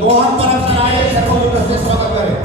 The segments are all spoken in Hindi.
मोहन परब सर आए, सर्वोत्तम से स्वागत करें।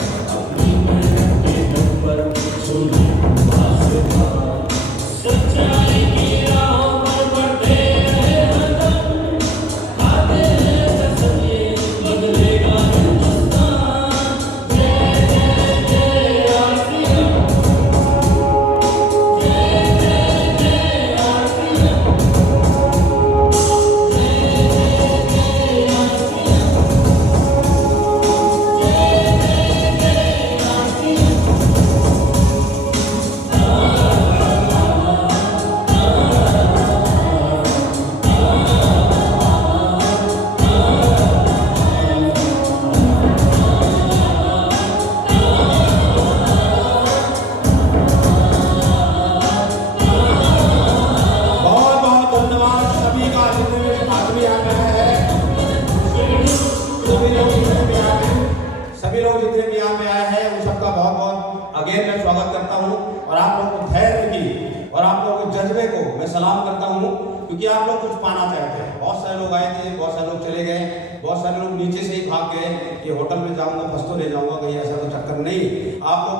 सभी लोग जितने भी यहाँ पे आए हैं उन सबका बहुत बहुत अगेन मैं स्वागत करता हूँ और आप लोगों को धैर्य की और आप लोगों के जज्बे को मैं सलाम करता हूँ, क्योंकि आप लोग कुछ पाना चाहते हैं। बहुत सारे लोग आए थे, बहुत सारे लोग चले गए, बहुत सारे लोग नीचे से ही भाग गए कि होटल में जाऊंगा फंस तो ले जाऊंगा, कहीं ऐसा तो चक्कर नहीं। आप लोग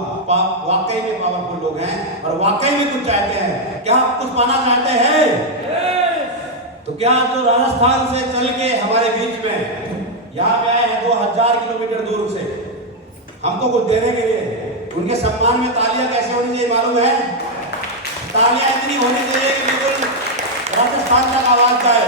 वाकई में पावरफुल लोग हैं और वाकई में कुछ चाहते हैं। क्या आप कुछ पाना चाहते हैं? तो क्या जो राजस्थान से चल के हमारे बीच में यहाँ पे आए हैं 2000 किलोमीटर दूर से हमको कुछ देने के लिए, उनके सम्मान में तालियां कैसे होनी चाहिए मालूम है? तालियां इतनी होनी चाहिए कि बिल्कुल राजस्थान तक आवाज जाए।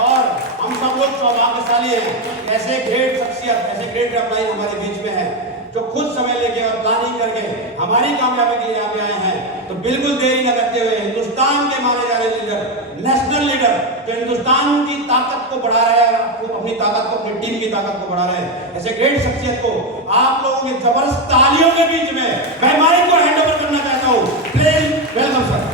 और हम सब लोग सौभाग्यशाली हैं, ऐसे ग्रेट शख्सियत, ऐसे ग्रेट अपनाई हमारे बीच में है जो खुद समय लेके और प्लानिंग करके हमारी कामयाबी के लिए यहाँ पे आए हैं। तो बिल्कुल देरी न करते हुए हिंदुस्तान के माने जाने लीडर, नेशनल लीडर जो हिंदुस्तान की ताकत को बढ़ा रहे हैं, अपनी ताकत को, अपनी टीम की ताकत को बढ़ा रहे हैं, ऐसे ग्रेट शख्सियत को आप लोगों की जबरदस्त तालियों के बीच में मैं माइक को हैंड ओवर करना चाहता हूँ। Please welcome sir.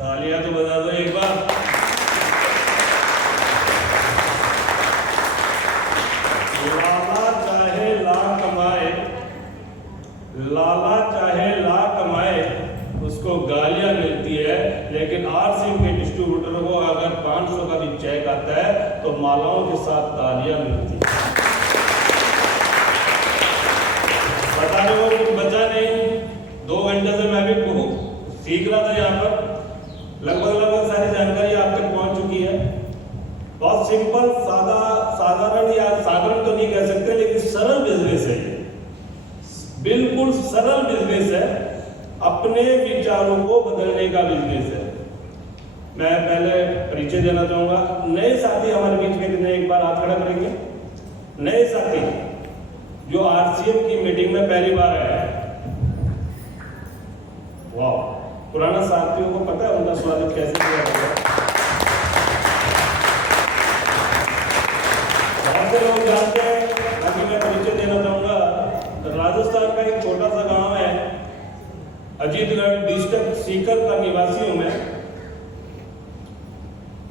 तालियां तो बजा दो एक बार। लाला चाहे लाख कमाए, लाला चाहे लाख कमाए, उसको गालियां मिलती है, लेकिन आरसीएम के डिस्ट्रीब्यूटर को अगर 500 का भी चेक आता है तो मालाओं के साथ तालियां मिलती है। पता नहीं वो कुछ बचा नहीं। 2 घंटे से मैं भी सीख रहा था यहाँ पर, लगभग सारी जानकारी आप तक पहुंच चुकी है। बहुत सिंपल, साधारण या साधारण तो नहीं कह सकते, लेकिन सरल बिजनेस है ये, बिल्कुल सरल बिजनेस है, अपने विचारों को बदलने का बिजनेस है। मैं पहले परिचय देना चाहूंगा। नए साथी हमारे बीच में कितने, एक बार हाथ खड़ा करेंगे? नए साथी जो आरसीएम की मीटिंग में पहली बार आए हैं। वाह, पुराना साथियों को पता है उनका स्वागत कैसे किया जाता है? बहुत से लोग जानते हैं, बाकी मैं परिचय देना चाहूंगा। राजस्थान का एक छोटा सा गांव है अजीतगढ़, डिस्ट्रिक्ट सीकर का निवासी हूं मैं।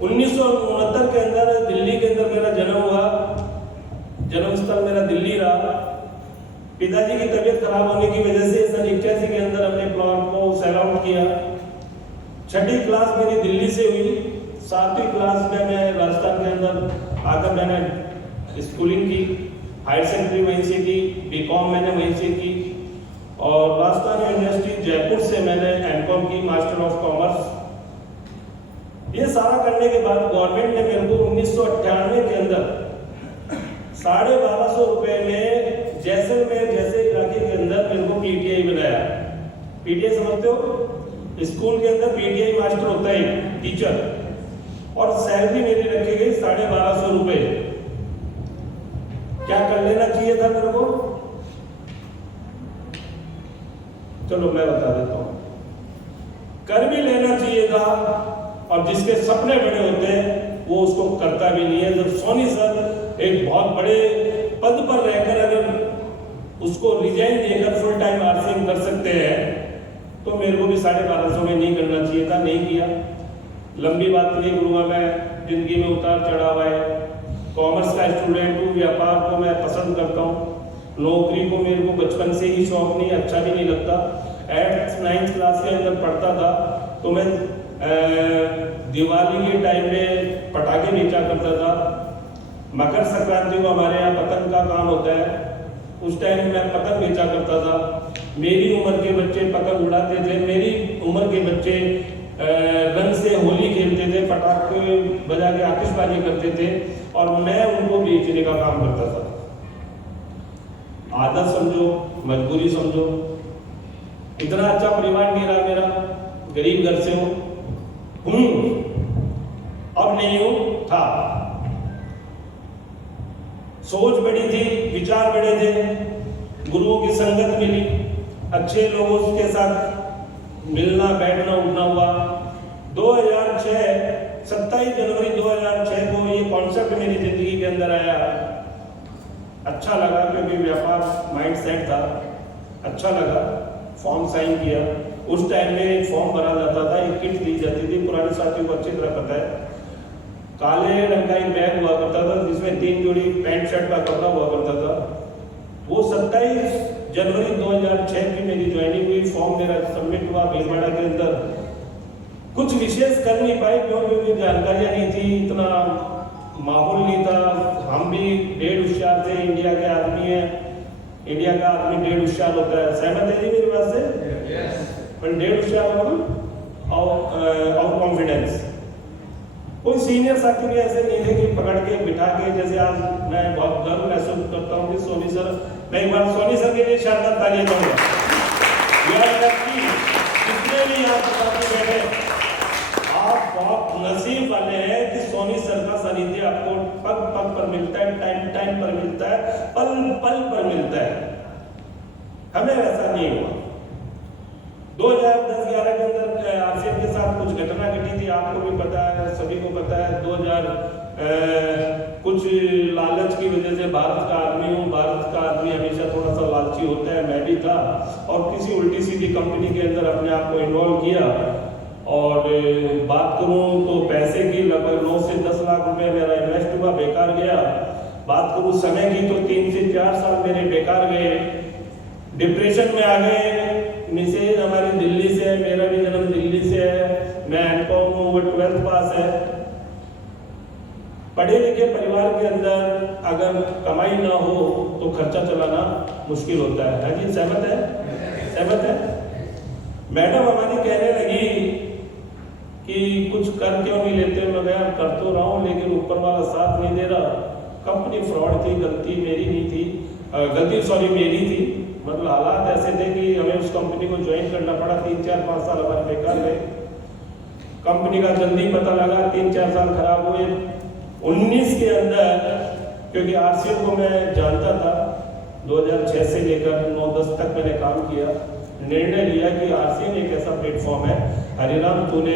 1969 के अंदर दिल्ली के अंदर मेरा जन्म हुआ। जन्म स्थल मेरा दिल्ली रहा। पिताजी की तबीयत खराब होने की वजह से सन 81 के अंदर हमने प्लॉट को सेल आउट किया। 6ठी क्लास मेरी दिल्ली से हुई। 7वीं क्लास में मैं राजस्थान के अंदर आकर मैंने स्कूलिंग की, हायर सेकेंडरी वहीं से की, बीकॉम मैंने वहीं से की और राजस्थान यूनिवर्सिटी जयपुर से मैंने एमकॉम की, मास्टर ऑफ कॉमर्स। ये सारा करने के बाद गवर्नमेंट ने मेरे को 1998 के अंदर 1250 रुपए में जैसलमेर जैसे इलाके के अंदर मेरे को पीटीआई बनाया। पीटीआई समझते हो? स्कूल के अंदर पीटीआई मास्टर होता है, टीचर, और सैलरी मेरी रखी गई 1250 रुपए। क्या कर लेना चाहिए था मेरे को? चलो मैं बता देता हूं। कर भी लेना चाहिए था, और जिसके सपने बड़े होते हैं वो उसको करता भी नहीं है। जब सोनी सर एक बहुत बड़े पद पर रहकर अगर उसको रिजाइन देकर फुल टाइम आरसीएम कर सकते हैं तो मेरे को भी 1250 में नहीं करना चाहिए था, नहीं किया। लंबी बात नहीं करूंगा मैं, जिंदगी में उतार चढ़ाव है, कॉमर्स का स्टूडेंट हूँ, व्यापार को मैं पसंद करता हूँ, नौकरी को मेरे को बचपन से ही शौक नहीं, अच्छा भी नहीं लगता। 8th 9th क्लास के अंदर पढ़ता था तो मैं दिवाली के टाइम में पटाखे बेचा करता था। मकर संक्रांति को हमारे यहाँ पतंग का काम होता है, उस टाइम मैं पतंग बेचा करता था। मेरी उम्र के बच्चे पतंग उड़ाते थे, मेरी उम्र के बच्चे रंग से होली खेलते थे, पटाखे बजा के आतिशबाजी करते थे और मैं उनको बेचने का काम करता था। आदत समझो, मजबूरी समझो। इतना अच्छा परिवार नहीं रहा मेरा, गरीब घर से हूँ, अब नहीं हूँ, था। सोच बड़ी थी, विचार बड़े थे, गुरुओं की संगत मिली, अच्छे लोगों के साथ मिलना बैठना उठना हुआ। 2006 27 जनवरी 2006 को ये कॉन्सेप्ट मेरी जिंदगी के अंदर आया। अच्छा लगा क्योंकि व्यापार माइंड सेट था, अच्छा लगा। फॉर्म साइन किया। उस टाइम में एक फॉर्म भरा जाता था, एक किट दी जाती थी, पुराने साथियों को अच्छी तरह पता है। काले रंग का एक बैग हुआ करता था जिसमें 3 जोड़ी पैंट शर्ट का कपड़ा हुआ करता था। वो 27 जनवरी 2006 की मेरी ज्वाइनिंग हुई। फॉर्म मेरा सबमिट हुआ भीलवाड़ा के अंदर। कुछ विशेष कर नहीं पाए क्योंकि जानकारियां नहीं थी, इतना माहौल नहीं था। हम भी डेढ़ होशियार थे, इंडिया के आदमी है, इंडिया का आदमी डेढ़ होशियार होता है। सहमत है जी मेरी बात से? पर डेढ़ होशियार और कॉन्फिडेंस। कोई सीनियर साथी भी ऐसे नहीं थे कि पकड़ के बिठा के, जैसे आज मैं बहुत गर्व महसूस करता हूँ कि सोनी सर, मैं एक बार सोनी सर के लिए शानदार तालियां दूंगा। कितने भी यहाँ पर साथी बैठे, आप बहुत नसीब वाले हैं कि सोनी सर का सानिध्य आपको पग पग पर मिलता है, टाइम टाइम पर मिलता है, पल पल पर मिलता है। हमें वैसा नहीं हुआ। 2010-11 के अंदर आरसीएम के साथ कुछ घटना घटी थी, आपको भी पता है, सभी को पता है। 2000 कुछ लालच की वजह से, भारत का आदमी हूँ, भारत का आदमी हमेशा थोड़ा सा लालची होता है, मैं भी था, और किसी उल्टी सीधी कंपनी के अंदर अपने आप को इन्वॉल्व किया। और बात करूँ तो पैसे की लगभग 9 से 10 लाख रुपए मेरा इन्वेस्ट हुआ, बेकार गया। बात करूँ समय की तो 3 से 4 साल मेरे बेकार गए, डिप्रेशन में आ गए। मिसेज हमारी दिल्ली से है, मेरा भी जन्म दिल्ली से है, मैं एमकॉम हूँ, वो 12th पास है। पढ़े लिखे परिवार के अंदर अगर कमाई ना हो तो खर्चा चलाना मुश्किल होता है। जी सहमत है? सहमत है? मैडम हमारी कहने लगी कि कुछ कर क्यों नहीं लेते? मैं यार कर तो रहा हूँ लेकिन ऊपर वाला साथ नहीं दे रहा। कंपनी फ्रॉड थी, गलती मेरी नहीं थी, मेरी थी। मतलब हालात ऐसे थे कि हमें उस कंपनी को ज्वाइन करना पड़ा। 3-4-5 साल हमारे बेकार गए। कंपनी का जल्दी पता लगा, 3-4 साल खराब हुए। 19 के अंदर, क्योंकि आरसीएम को मैं जानता था, 2006 से लेकर 9-10 तक मैंने काम किया, निर्णय लिया कि आरसीएम एक ऐसा प्लेटफॉर्म है। हरिराम, तूने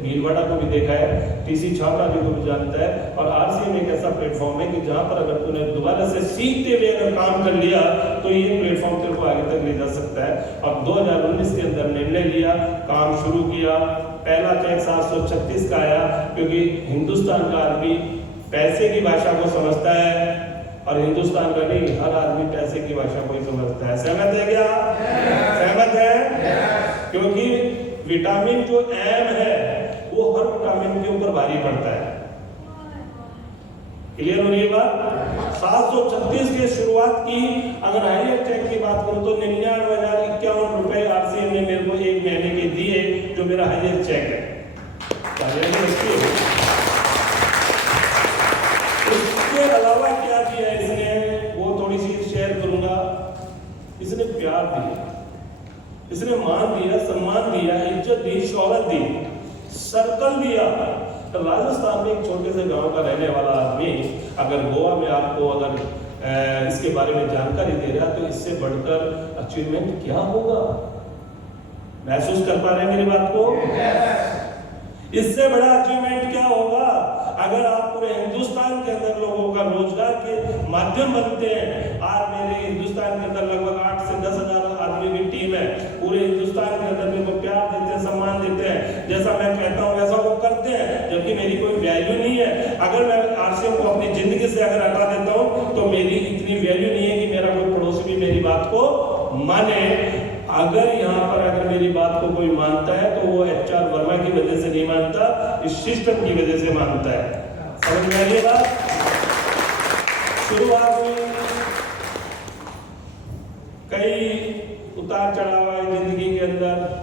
भीलवाड़ा को भी देखा है, टीसी छावड़ा जी को भी जानता है, और आरसीएम एक ऐसा प्लेटफॉर्म है कि जहां पर अगर तूने दोबारा से सीखते हुए अगर काम कर लिया तो ये प्लेटफॉर्म तेरे को आगे तक ले जा सकता है। और 2019 के अंदर निर्णय लिया, काम शुरू किया। पहला चेक 736 का आया, क्योंकि हिंदुस्तान का आदमी पैसे की भाषा को समझता है, और हिंदुस्तान का नहीं, हर आदमी पैसे की भाषा को ही समझता है। सहमत है क्या? सहमत है? क्योंकि विटामिन जो एम है वो हर विटामिन के ऊपर भारी पड़ता है। क्लियर हो रही बात? 736 के शुरुआत की अगर हाईएस्ट चेक की बात करूं तो 99,051 रुपए आरसीएम ने मेरे को एक महीने के दिए, जो मेरा हाईएस्ट चेक है। उसके अलावा क्या दिया इसने, वो थोड़ी सी शेयर करूंगा। इसने प्यार दिया, इसने मान दिया, सम्मान दिया, इज्जत दी, शोहरत दी, सर्कल दिया। तो राजस्थान में एक छोटे से गांव का रहने वाला आदमी अगर गोवा में आपको अगर इसके बारे में जानकारी दे रहा है तो इससे बढ़कर अचीवमेंट क्या होगा? महसूस कर पा रहे हैं मेरी बात को? इससे बड़ा अचीवमेंट क्या होगा अगर आप पूरे हिंदुस्तान के अंदर लोगों का रोजगार के माध्यम बनते हैं। आज मेरे हिंदुस्तान के अंदर लगभग 8 से 10 हजार आदमी की टीम है। पूरे हिंदुस्तान के अंदर मेरे को प्यार देते हैं, सम्मान देते हैं, जैसा मैं कहता हूँ वैसा वो करते हैं, जबकि मेरी कोई वैल्यू नहीं है। अगर मैं आरसीएम को अपनी जिंदगी से अगर हटा देता हूँ तो मेरी इतनी वैल्यू नहीं है कि मेरा कोई पड़ोसी भी मेरी बात को माने। अगर यहाँ पर अगर मेरी बात को कोई मानता है तो वो HR वर्मा की वजह से नहीं मानता, इस सिस्टम की वजह से मानता है। समझ में आ रही है बात? शुरुआत में कई उतार चढ़ाव आए जिंदगी के अंदर।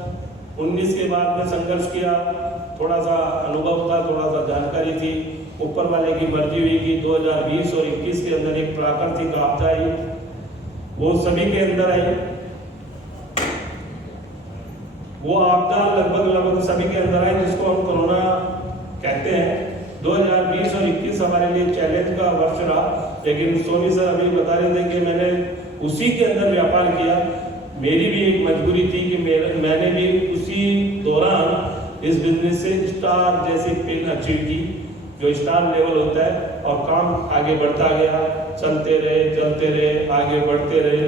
19 के बाद में संघर्ष किया, थोड़ा सा अनुभव था, थोड़ा सा जानकारी थी, ऊपर वाले की मर्जी हुई कि 2020 और 21 के अंदर एक प्राकृतिक आपदा आई, वो सभी के अंदर आई। वो आपदा लगभग सभी के अंदर आई, जिसको हम कोरोना कहते हैं। 2020 और 21 हमारे लिए चैलेंज का वर्ष रहा, लेकिन सोनी सर अभी बता रहे थे कि मैंने उसी के अंदर व्यापार किया। मेरी भी एक मजबूरी थी कि मैंने भी उसी दौरान इस बिजनेस से स्टार जैसी पिन अचीव की, जो स्टार लेवल होता है, और काम आगे बढ़ता गया, चलते रहे, आगे बढ़ते रहे।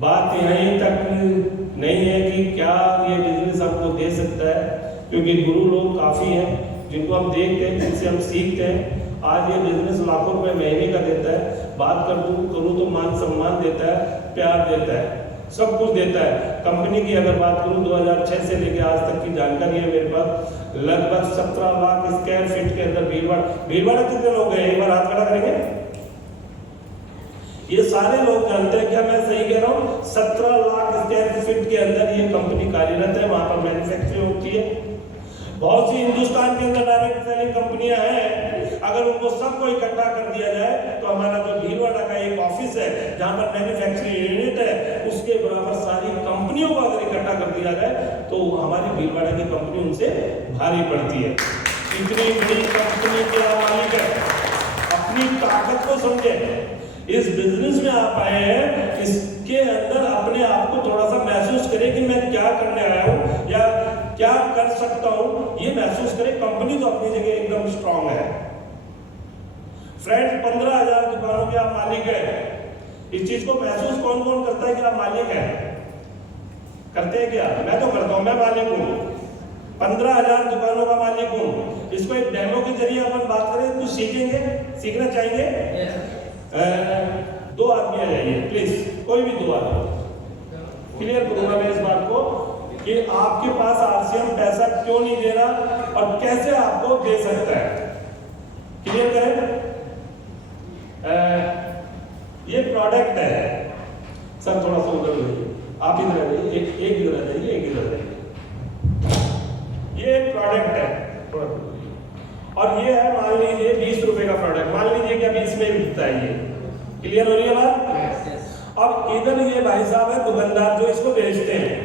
बात यहीं तक नहीं है कि क्या ये बिजनेस हमको दे सकता है, क्योंकि गुरु लोग काफ़ी हैं जिनको हम देखते हैं, जिनसे हम सीखते हैं। आज ये बिजनेस लाखों रुपए महीने का देता है, बात करूँ तो मान सम्मान देता है, प्यार देता है, सब कुछ देता है। कंपनी की अगर बात करूँ 2006 से लेकर आज तक की जानकारी है मेरे पास, लगभग 17 लाख स्क्वायर फीट के अंदर भीलवाड़ा कितने लोग हैं, एक बार हाथ खड़ा करेंगे? ये सारे लोग जानते हैं, क्या मैं सही कह रहा हूँ? 17 लाख स्क्वायर फीट के अंदर ये कंपनी कार्यरत है, वहां पर मैन्युफैक्चरिंग होती है। बहुत सी हिंदुस्तान के अंदर डायरेक्ट सेलिंग कंपनियां हैं, अगर उनको सबको इकट्ठा कर दिया जाए तो हमारा जो भीलवाड़ा का एक ऑफिस है जहां पर मैन्युफैक्चरिंग यूनिट है, उसके बराबर सारी कंपनियों को अगर इकट्ठा कर दिया जाए तो हमारी भीलवाड़ा की कंपनी उनसे भारी पड़ती है। इतनी बड़ी कंपनी के मालिक है, अपनी ताकत को समझे। इस बिजनेस में आप आए हैं, इसके अंदर अपने आप को थोड़ा सा महसूस करें कि मैं क्या करने आया हूं या क्या कर सकता हूं, ये महसूस करें। कंपनी तो अपनी जगह एकदम स्ट्रांग है। फ्रेंड्स, 15,000 दुकानों के आप मालिक हैं। इस चीज को महसूस कौन कौन करता है कि आप मालिक हैं? करते हैं क्या? मैं तो करता हूं, मैं मालिक हूं, 15,000 दुकानों का मालिक हूं। इसको एक डेमो के जरिए अपन बात करें, कुछ सीखेंगे, सीखना चाहेंगे? 2 आदमी आ जाइए प्लीज, कोई भी 2 आदमी। क्लियर करूंगा मैं इस बात को कि आपके पास RCM पैसा क्यों नहीं दे रहा और कैसे आपको दे सकता है। क्लियर करें? ये प्रोडक्ट है सर, थोड़ा सा उधर जाइए, आप इधर आ जाइए, एक इधर आ जाइए, एक इधर आ जाइए। ये प्रोडक्ट है और ये है, मान लीजिए 20 रुपए का प्रोडक्ट, मान लीजिए कि अभी इसमें बिकता है ये। क्लियर हो रही है बात? अब इधर ये भाई साहब है दुकानदार जो इसको बेचते हैं,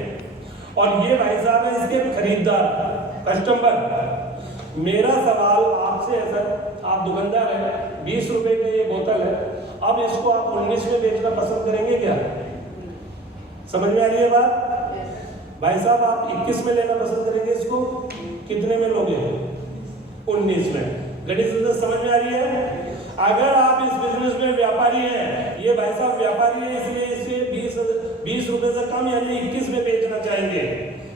और ये भाई साहब है इसके खरीदार, कस्टमर। मेरा सवाल आपसे है सर, आप दुकानदार हैं, 20 रुपए की ये बोतल है, अब इसको आप 19 में बेचना पसंद करेंगे क्या? समझ में आ रही है बात? भाई साहब आप 21 में लेना पसंद करेंगे इसको, कितने में लोगे? 19 में। गणेश समझ में आ रही है? अगर आप इस बिजनेस में व्यापारी हैं, ये भाई साहब व्यापारी है, इसलिए इसे 20 रुपए से कम यानी 21 में बेचना चाहेंगे,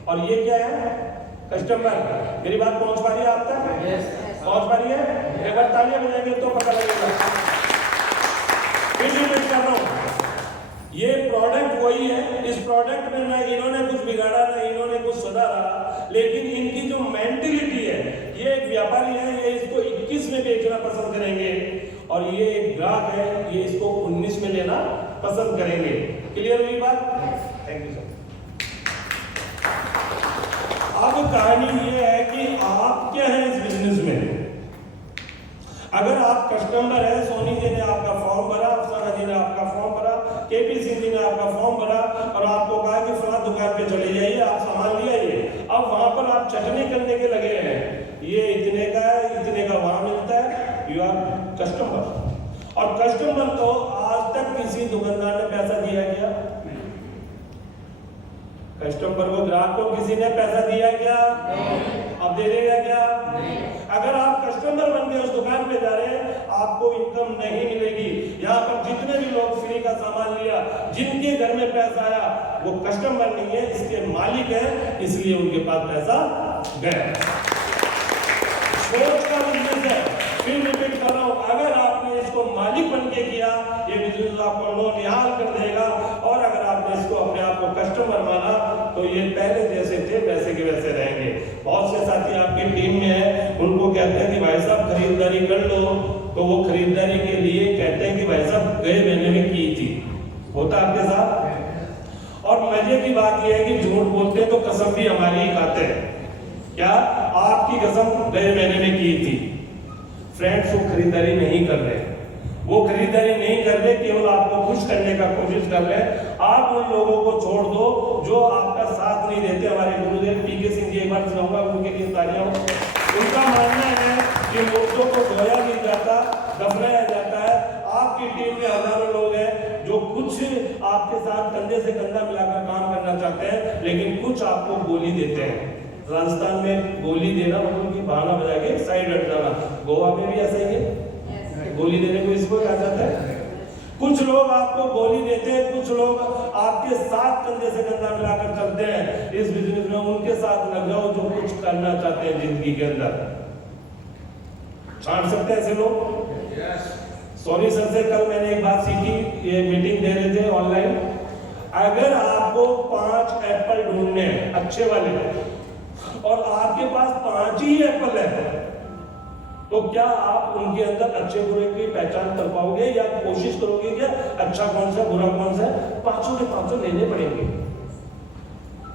और ये क्या है? कस्टमर। मेरी बात पहुंच पा रही है आप तक? पहुंच पा रही है? एक बार तालियां बजाएंगे तो पता लगेगा। फिर रिपीट कर रहा हूं, ये प्रोडक्ट वही है, इस प्रोडक्ट में ना इन्होंने कुछ बिगाड़ा ना इन्होंने कुछ सुधारा, लेकिन इनकी जो मेंटेलिटी है, ये एक व्यापारी है, ये इसको 21 में बेचना पसंद करेंगे, और ये एक ग्राहक है, ये इसको 19 में लेना पसंद करेंगे। क्लियर हुई बात? Thank you sir. अब कहानी ये है कि आप क्या हैं इस बिजनेस में। अगर आप कस्टमर है, सोनी जी ने आपका फॉर्म भरा, अफसाना जी ने आपका फॉर्म भरा, KP सिंह जी ने आपका फॉर्म भरा, और आपको कहा कि फला दुकान पे चले जाइए, आप सामान ले आइए। अब वहां पर आप चटनी करने के लगे हैं, ये इतने का है, इतने का वहां मिलता है, यू आर कस्टमर। और कस्टमर को आज तक किसी दुकानदार ने पैसा दिया क्या? कस्टमर को, ग्राहक को किसी ने पैसा दिया क्या? अब दे देगा क्या? अगर आप कस्टमर बन के उस दुकान पे जा रहे हैं, आपको इनकम नहीं मिलेगी। यहाँ पर जितने भी लोग फ्री का सामान लिया, जिनके घर में पैसा आया, वो कस्टमर नहीं है, इसके मालिक है, इसलिए उनके पास पैसा गया। सोच का बिजनेस है। फिर रिपीट कर रहा हूं, अगर आपने इसको मालिक बन के किया, ये बिजनेस आपको निहाल कर देगा। और अगर आपने इसको अपने आप को कस्टमर माना तो ये पहले जैसे थे वैसे के वैसे रहेंगे। बहुत से साथी आपकी टीम में है, उनको कहते हैं कि भाई साहब खरीदारी कर लो, तो वो खरीदारी के लिए कहते हैं कि भाई साहब गए महीने में की थी। होता आपके साथ? और मजे की बात यह है कि झूठ बोलते तो कसम भी हमारी ही खाते हैं। क्या आपकी कसम गए महीने में की थी? फ्रेंड्स, वो खरीदारी नहीं कर रहे, वो खरीदारी नहीं कर रहे, केवल आपको खुश करने का कोशिश कर रहे हैं। आप उन लोगों को छोड़ दो जो आपका साथ नहीं देते। हमारे गुरुदेव पीके सिंह जी, एक बार चाहूंगा उनके लिए तालियां हो। उनका मानना है कि मुर्दों को धोया नहीं जाता, दफनाया जाता है। आपकी टीम में हजारों लोग हैं जो कुछ आपके साथ कंधे से कंधा मिलाकर काम करना चाहते हैं, लेकिन कुछ आपको गोली देते हैं। राजस्थान में गोली देना मतलब कि बहाना बजा के साइड हट जाना। गोवा में भी ऐसा ही है, गोली देने को इसको कहा जाता है। कुछ लोग आपको गोली देते हैं, कुछ लोग आपके साथ कंधे से कंधा मिलाकर चलते हैं। इस बिजनेस में उनके साथ लग जाओ जो कुछ करना चाहते हैं जिंदगी के अंदर। छांट सकते हैं ऐसे लोग? सॉरी सर से कल मैंने एक बात सीखी, ये मीटिंग दे रहे थे ऑनलाइन। अगर आपको 5 एप्पल ढूंढने हैं अच्छे वाले और आपके पास 5 ही एप्पल है, तो क्या आप उनके अंदर अच्छे बुरे की पहचान कर पाओगे या कोशिश करोगे क्या अच्छा कौन सा बुरा कौन सा है? 500 के 500 लेने पड़ेंगे।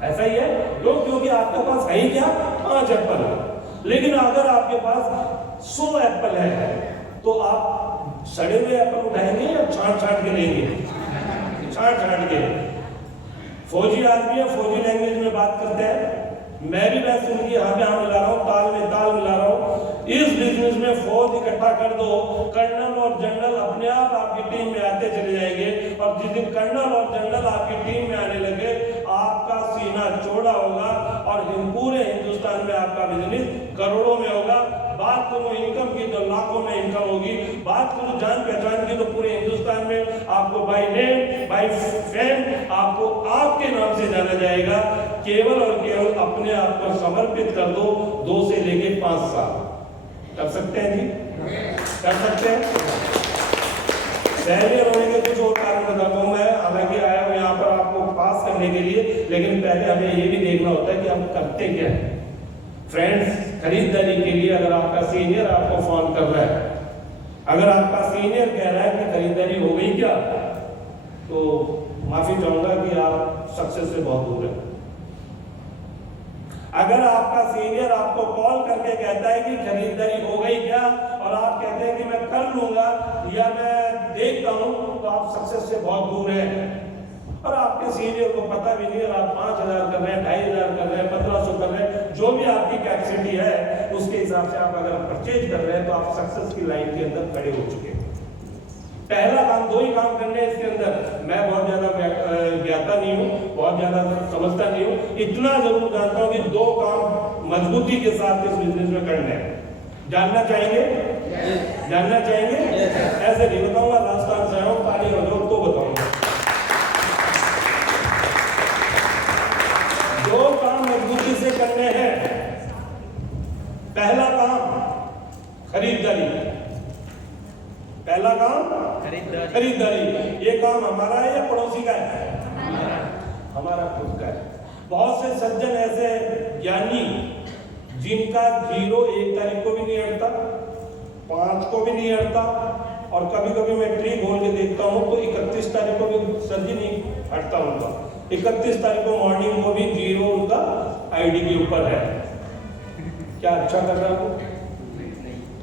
ऐसा ही है क्यों? क्योंकि आपके पास है ही क्या? 5 एप्पल। लेकिन अगर आपके पास 100 एप्पल है तो आप सड़े हुए एप्पल उठाएंगे या छांट के लेंगे? छांट के। फौजी आदमी है, फौजी लैंग्वेज में बात करते हैं। मैं भी वैसे उनकी यहाँ पे हाँ मिला रहा हूँ, ताल में ताल मिला रहा हूँ। इस बिजनेस में फौज इकट्ठा कर दो, कर्नल और जनरल अपने आप आपकी टीम में आते चले जाएंगे। और जिस दिन कर्नल और जनरल आपकी टीम में आने लगे, आपका सीना चौड़ा होगा और पूरे हिंदुस्तान में आपका बिजनेस करोड़ों में होगा। बात करूं इनकम की तो लाखों में इनकम होगी। बात करूं जान पहचान की तो पूरे हिंदुस्तान में आपको बाय नेम बाय फेम आपको आपके नाम से जाना जाएगा। केवल और केवल अपने आप को समर्पित कर दो। 2 से लेके 5 साल कर सकते हैं जी? कर सकते हैं। फेलियर होने के कुछ और कारण बताता हूं मैं, हालांकि आया हूं यहाँ पर आपको पास करने के लिए, लेकिन पहले हमें ये भी देखना होता है कि हम करते क्या है। फ्रेंड्स, खरीदारी के लिए अगर आपका सीनियर आपको फोन कर रहा है, अगर आपका सीनियर कह रहा है कि खरीदारी हो गई क्या, तो माफी चाहूंगा कि आप सक्सेस से बहुत दूर हैं। अगर आपका सीनियर आपको कॉल करके कहता है कि खरीदारी हो गई क्या और आप कहते हैं कि मैं कर लूंगा या मैं देखता हूं, तो आप सक्सेस से बहुत दूर हैं। और आपके सीनियर को पता भी नहीं और आप 5000 कर रहे हैं, 2500 कर रहे हैं, 1500 कर रहे हैं, जो भी आपकी कैपेसिटी है उसके हिसाब से आप अगर परचेज कर रहे हैं तो आप सक्सेस की लाइन के अंदर खड़े हो चुके हैं। पहला काम, 2 ही काम करने हैं इसके अंदर। मैं बहुत ज्यादा ज्ञाता नहीं हूँ, बहुत ज्यादा समझता नहीं हूँ, इतना जरूर जानता हूँ कि 2 काम मजबूती के साथ इस बिजनेस में करने हैं। जानना चाहेंगे? जानना चाहेंगे? ऐसे नहीं बताऊंगा, राजस्थान से आऊँ ताली बजाओ तो बताऊंगा। 2 काम मजबूती से करने हैं। पहला काम खरीदारी। पहला काम खरीदारी। ये काम हमारा है या पड़ोसी का है? हमारा खुद का है। बहुत से सज्जन ऐसे ज्ञानी जिनका 0 1 तारीख को भी नहीं हटता, 5 को भी नहीं हटता, और कभी कभी मैं ट्री खोल के देखता हूँ तो 31 तारीख को भी सर जी नहीं हटता उनका। 31 तारीख को मॉर्निंग को भी 0 उनका आईडी के ऊपर है। क्या अच्छा कर रहा है?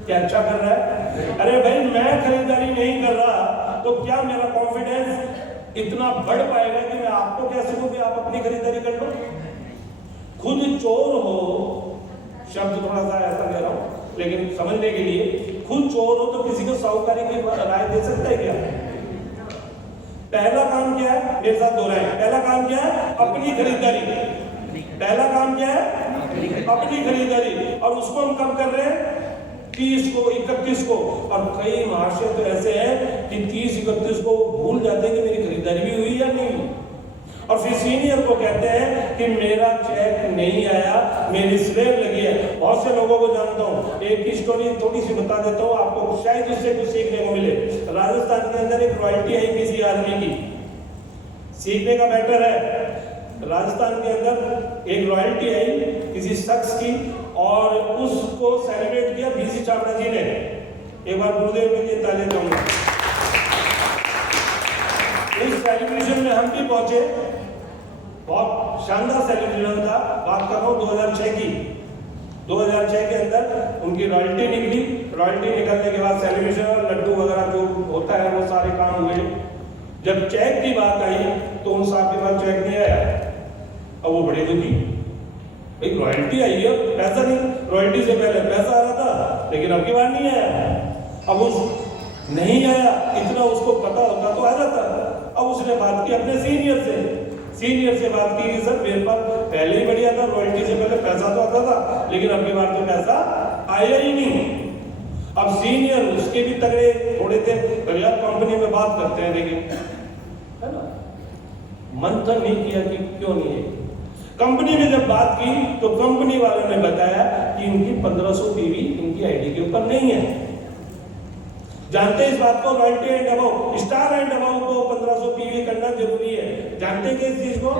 क्या अच्छा कर रहा है? अरे भाई, मैं खरीदारी नहीं कर रहा तो क्या मेरा कॉन्फिडेंस इतना बढ़ पाएगा कि मैं आपको कह सकूं कि आप अपनी खरीदारी कर लो? खुद चोर हो, शब्द थोड़ा सा ऐसा ले रहा हूं लेकिन समझने के लिए, खुद चोर हो तो किसी को साहूकारी की राय दे सकता है क्या? पहला काम क्या है? मेरे साथ दोहराएं। पहला काम क्या है? अपनी खरीदारी। पहला काम क्या है? अपनी खरीदारी। और उसको हम कब कर रहे हैं? 30 को, 31 को। और कई महाशय तो ऐसे हैं कि 30 31 को भूल जाते हैं कि मेरी खरीदारी भी हुई या नहीं। और फिर सीनियर को कहते हैं कि मेरा चेक नहीं आया, मेरी स्लैब लगी है। बहुत से लोगों को जानता हूँ, एक की स्टोरी थोड़ी सी बता देता हूँ आपको, शायद उससे कुछ सीखने को मिले। राजस्थान के अंदर एक रॉयल्टी आई किसी आदमी की, सीखने का बेटर है। राजस्थान के अंदर एक रॉयल्टी आई किसी शख्स की और उसको सेलिब्रेट किया बीसी चावड़ा जी ने। एक बार गुरुदेव के लिए ताली दूंगा। इस सेलिब्रेशन में हम भी पहुंचे, बहुत शानदार सेलिब्रेशन था। बात कर रहा हूँ 2006 की। 2006 के अंदर उनकी रॉयल्टी निकली। रॉयल्टी निकलने के बाद सेलिब्रेशन और लड्डू वगैरह जो होता है वो सारे काम हुए। जब चेक की बात आई तो उन साहब के पास चेक नहीं आया। अब वो बड़े दुखी, भाई रॉयल्टी आई है, पैसा नहीं, रॉयल्टी से पहले पैसा आ रहा था लेकिन अब की बार नहीं आया। अब उस नहीं आया, इतना उसको पता होता तो आ जाता। अब उसने बात की अपने सीनियर से बात की कि सर मेरे पास पहले ही बढ़िया था, रॉयल्टी से पहले पैसा तो आता था लेकिन अब की बार तो पैसा आया ही नहीं। अब सीनियर उसके भी तगड़े थोड़े थे, तो यार कंपनी में बात करते हैं, लेकिन है ना, मंथन नहीं किया कि क्यों नहीं है। कंपनी में जब बात की तो कंपनी वालों ने बताया कि इनकी 1500 पीवी इनकी आईडी के ऊपर नहीं है। जानते इस बात को, royalty and above, star and above को 1500 पीवी करना जरूरी है। जानते कि इस चीज को?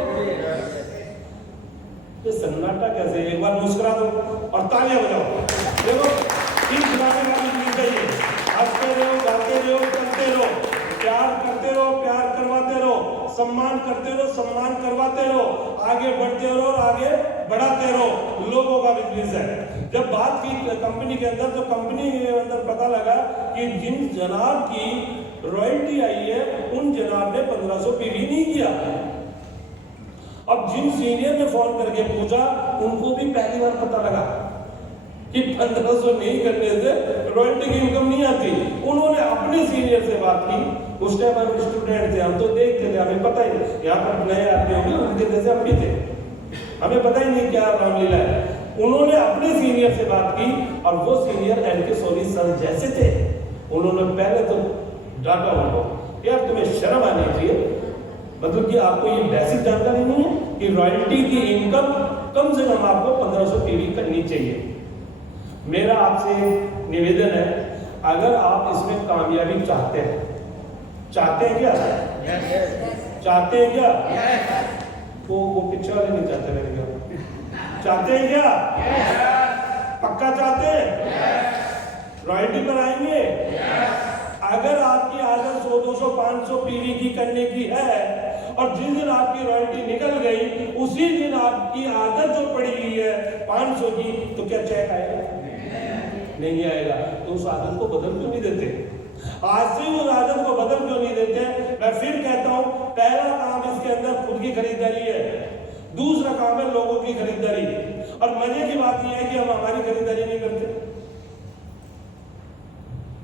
ये सन्नाटा कैसे? एक बार मुस्कुरा दो और तालियां बजाओ। देखो इन खिलाने का भी चाहिए, हंसते रहो, गाते रहो, चलते रहो, प्यार करते रहो, प्यार करवाते रहो, सम्मान करते रहो, सम्मान करवाते रहो, आगे बढ़ते रहो और आगे बढ़ाते रहो। लोगों का बिजनेस है। जब बात की कंपनी के अंदर तो कंपनी के अंदर पता लगा कि जिन जनाब की रॉयल्टी आई है उन जनाब ने 1500 पीवी नहीं किया। अब जिन सीनियर ने फोन करके पूछा उनको भी पहली बार पता लगा कि 1500 नहीं करने से रॉयल्टी की इनकम नहीं आती। उन्होंने अपने सीनियर से बात की। उस टाइम हम स्टूडेंट थे, हम तो देखते थे, हमें पता ही नहीं, यहाँ पर नए आदमी होंगे उनके जैसे हम भी थे, हमें पता ही नहीं क्या रामलीला है। उन्होंने अपने सीनियर से बात की और वो सीनियर एनके सोनी सर जैसे थे। उन्होंने पहले तो डांटा उनको, यार तुम्हें शर्म आनी चाहिए, मतलब कि आपको ये बेसिक जानकारी नहीं है कि रॉयल्टी की इनकम कम से कम आपको 1500 पीवी करनी चाहिए। मेरा आपसे निवेदन है, अगर आप इसमें कामयाबी चाहते हैं क्या? चाहते हैं क्या? वो पीछे वाले नहीं चाहते मेरे क्या? चाहते हैं क्या? पक्का चाहते हैं? रॉयल्टी पर आएंगे? अगर आपकी आदत 100, 200, 500 पीवी की करने की है और जिस दिन आपकी रॉयल्टी निकल गई उसी दिन आपकी आदत जो पड़ी हुई है 500 की, तो क्या चेक आएगा? नहीं आएगा। तो उस आदत को बदल क्यों नहीं देते? आज से उस आदत को बदल क्यों नहीं देते? मैं फिर कहता हूं, पहला काम इसके अंदर खुद की खरीदारी है, दूसरा काम है लोगों की खरीदारी। और मजे की बात यह है कि हम हमारी खरीदारी नहीं करते।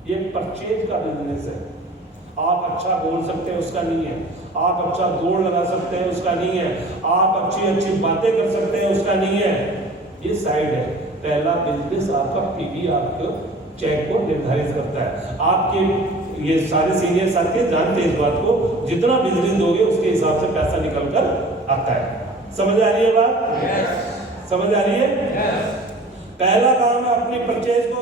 ये परचेज का बिजनेस है। आप अच्छा बोल सकते हैं, उसका नहीं है। आप अच्छा दौड़ लगा सकते हैं, उसका नहीं है। आप अच्छी अच्छी बातें कर सकते हैं, उसका नहीं है। ये साइड है। पहला बिजनेस आपका पीवी आपको चेक को निर्धारित करता है। आपके ये सारे सीनियर साथी जानते हैं इस बात को, जितना बिजनेस दोगे उसके हिसाब से पैसा निकल कर आता है। समझ आ रही है बात? समझ आ रही है? पहला काम है अपनी परचेज को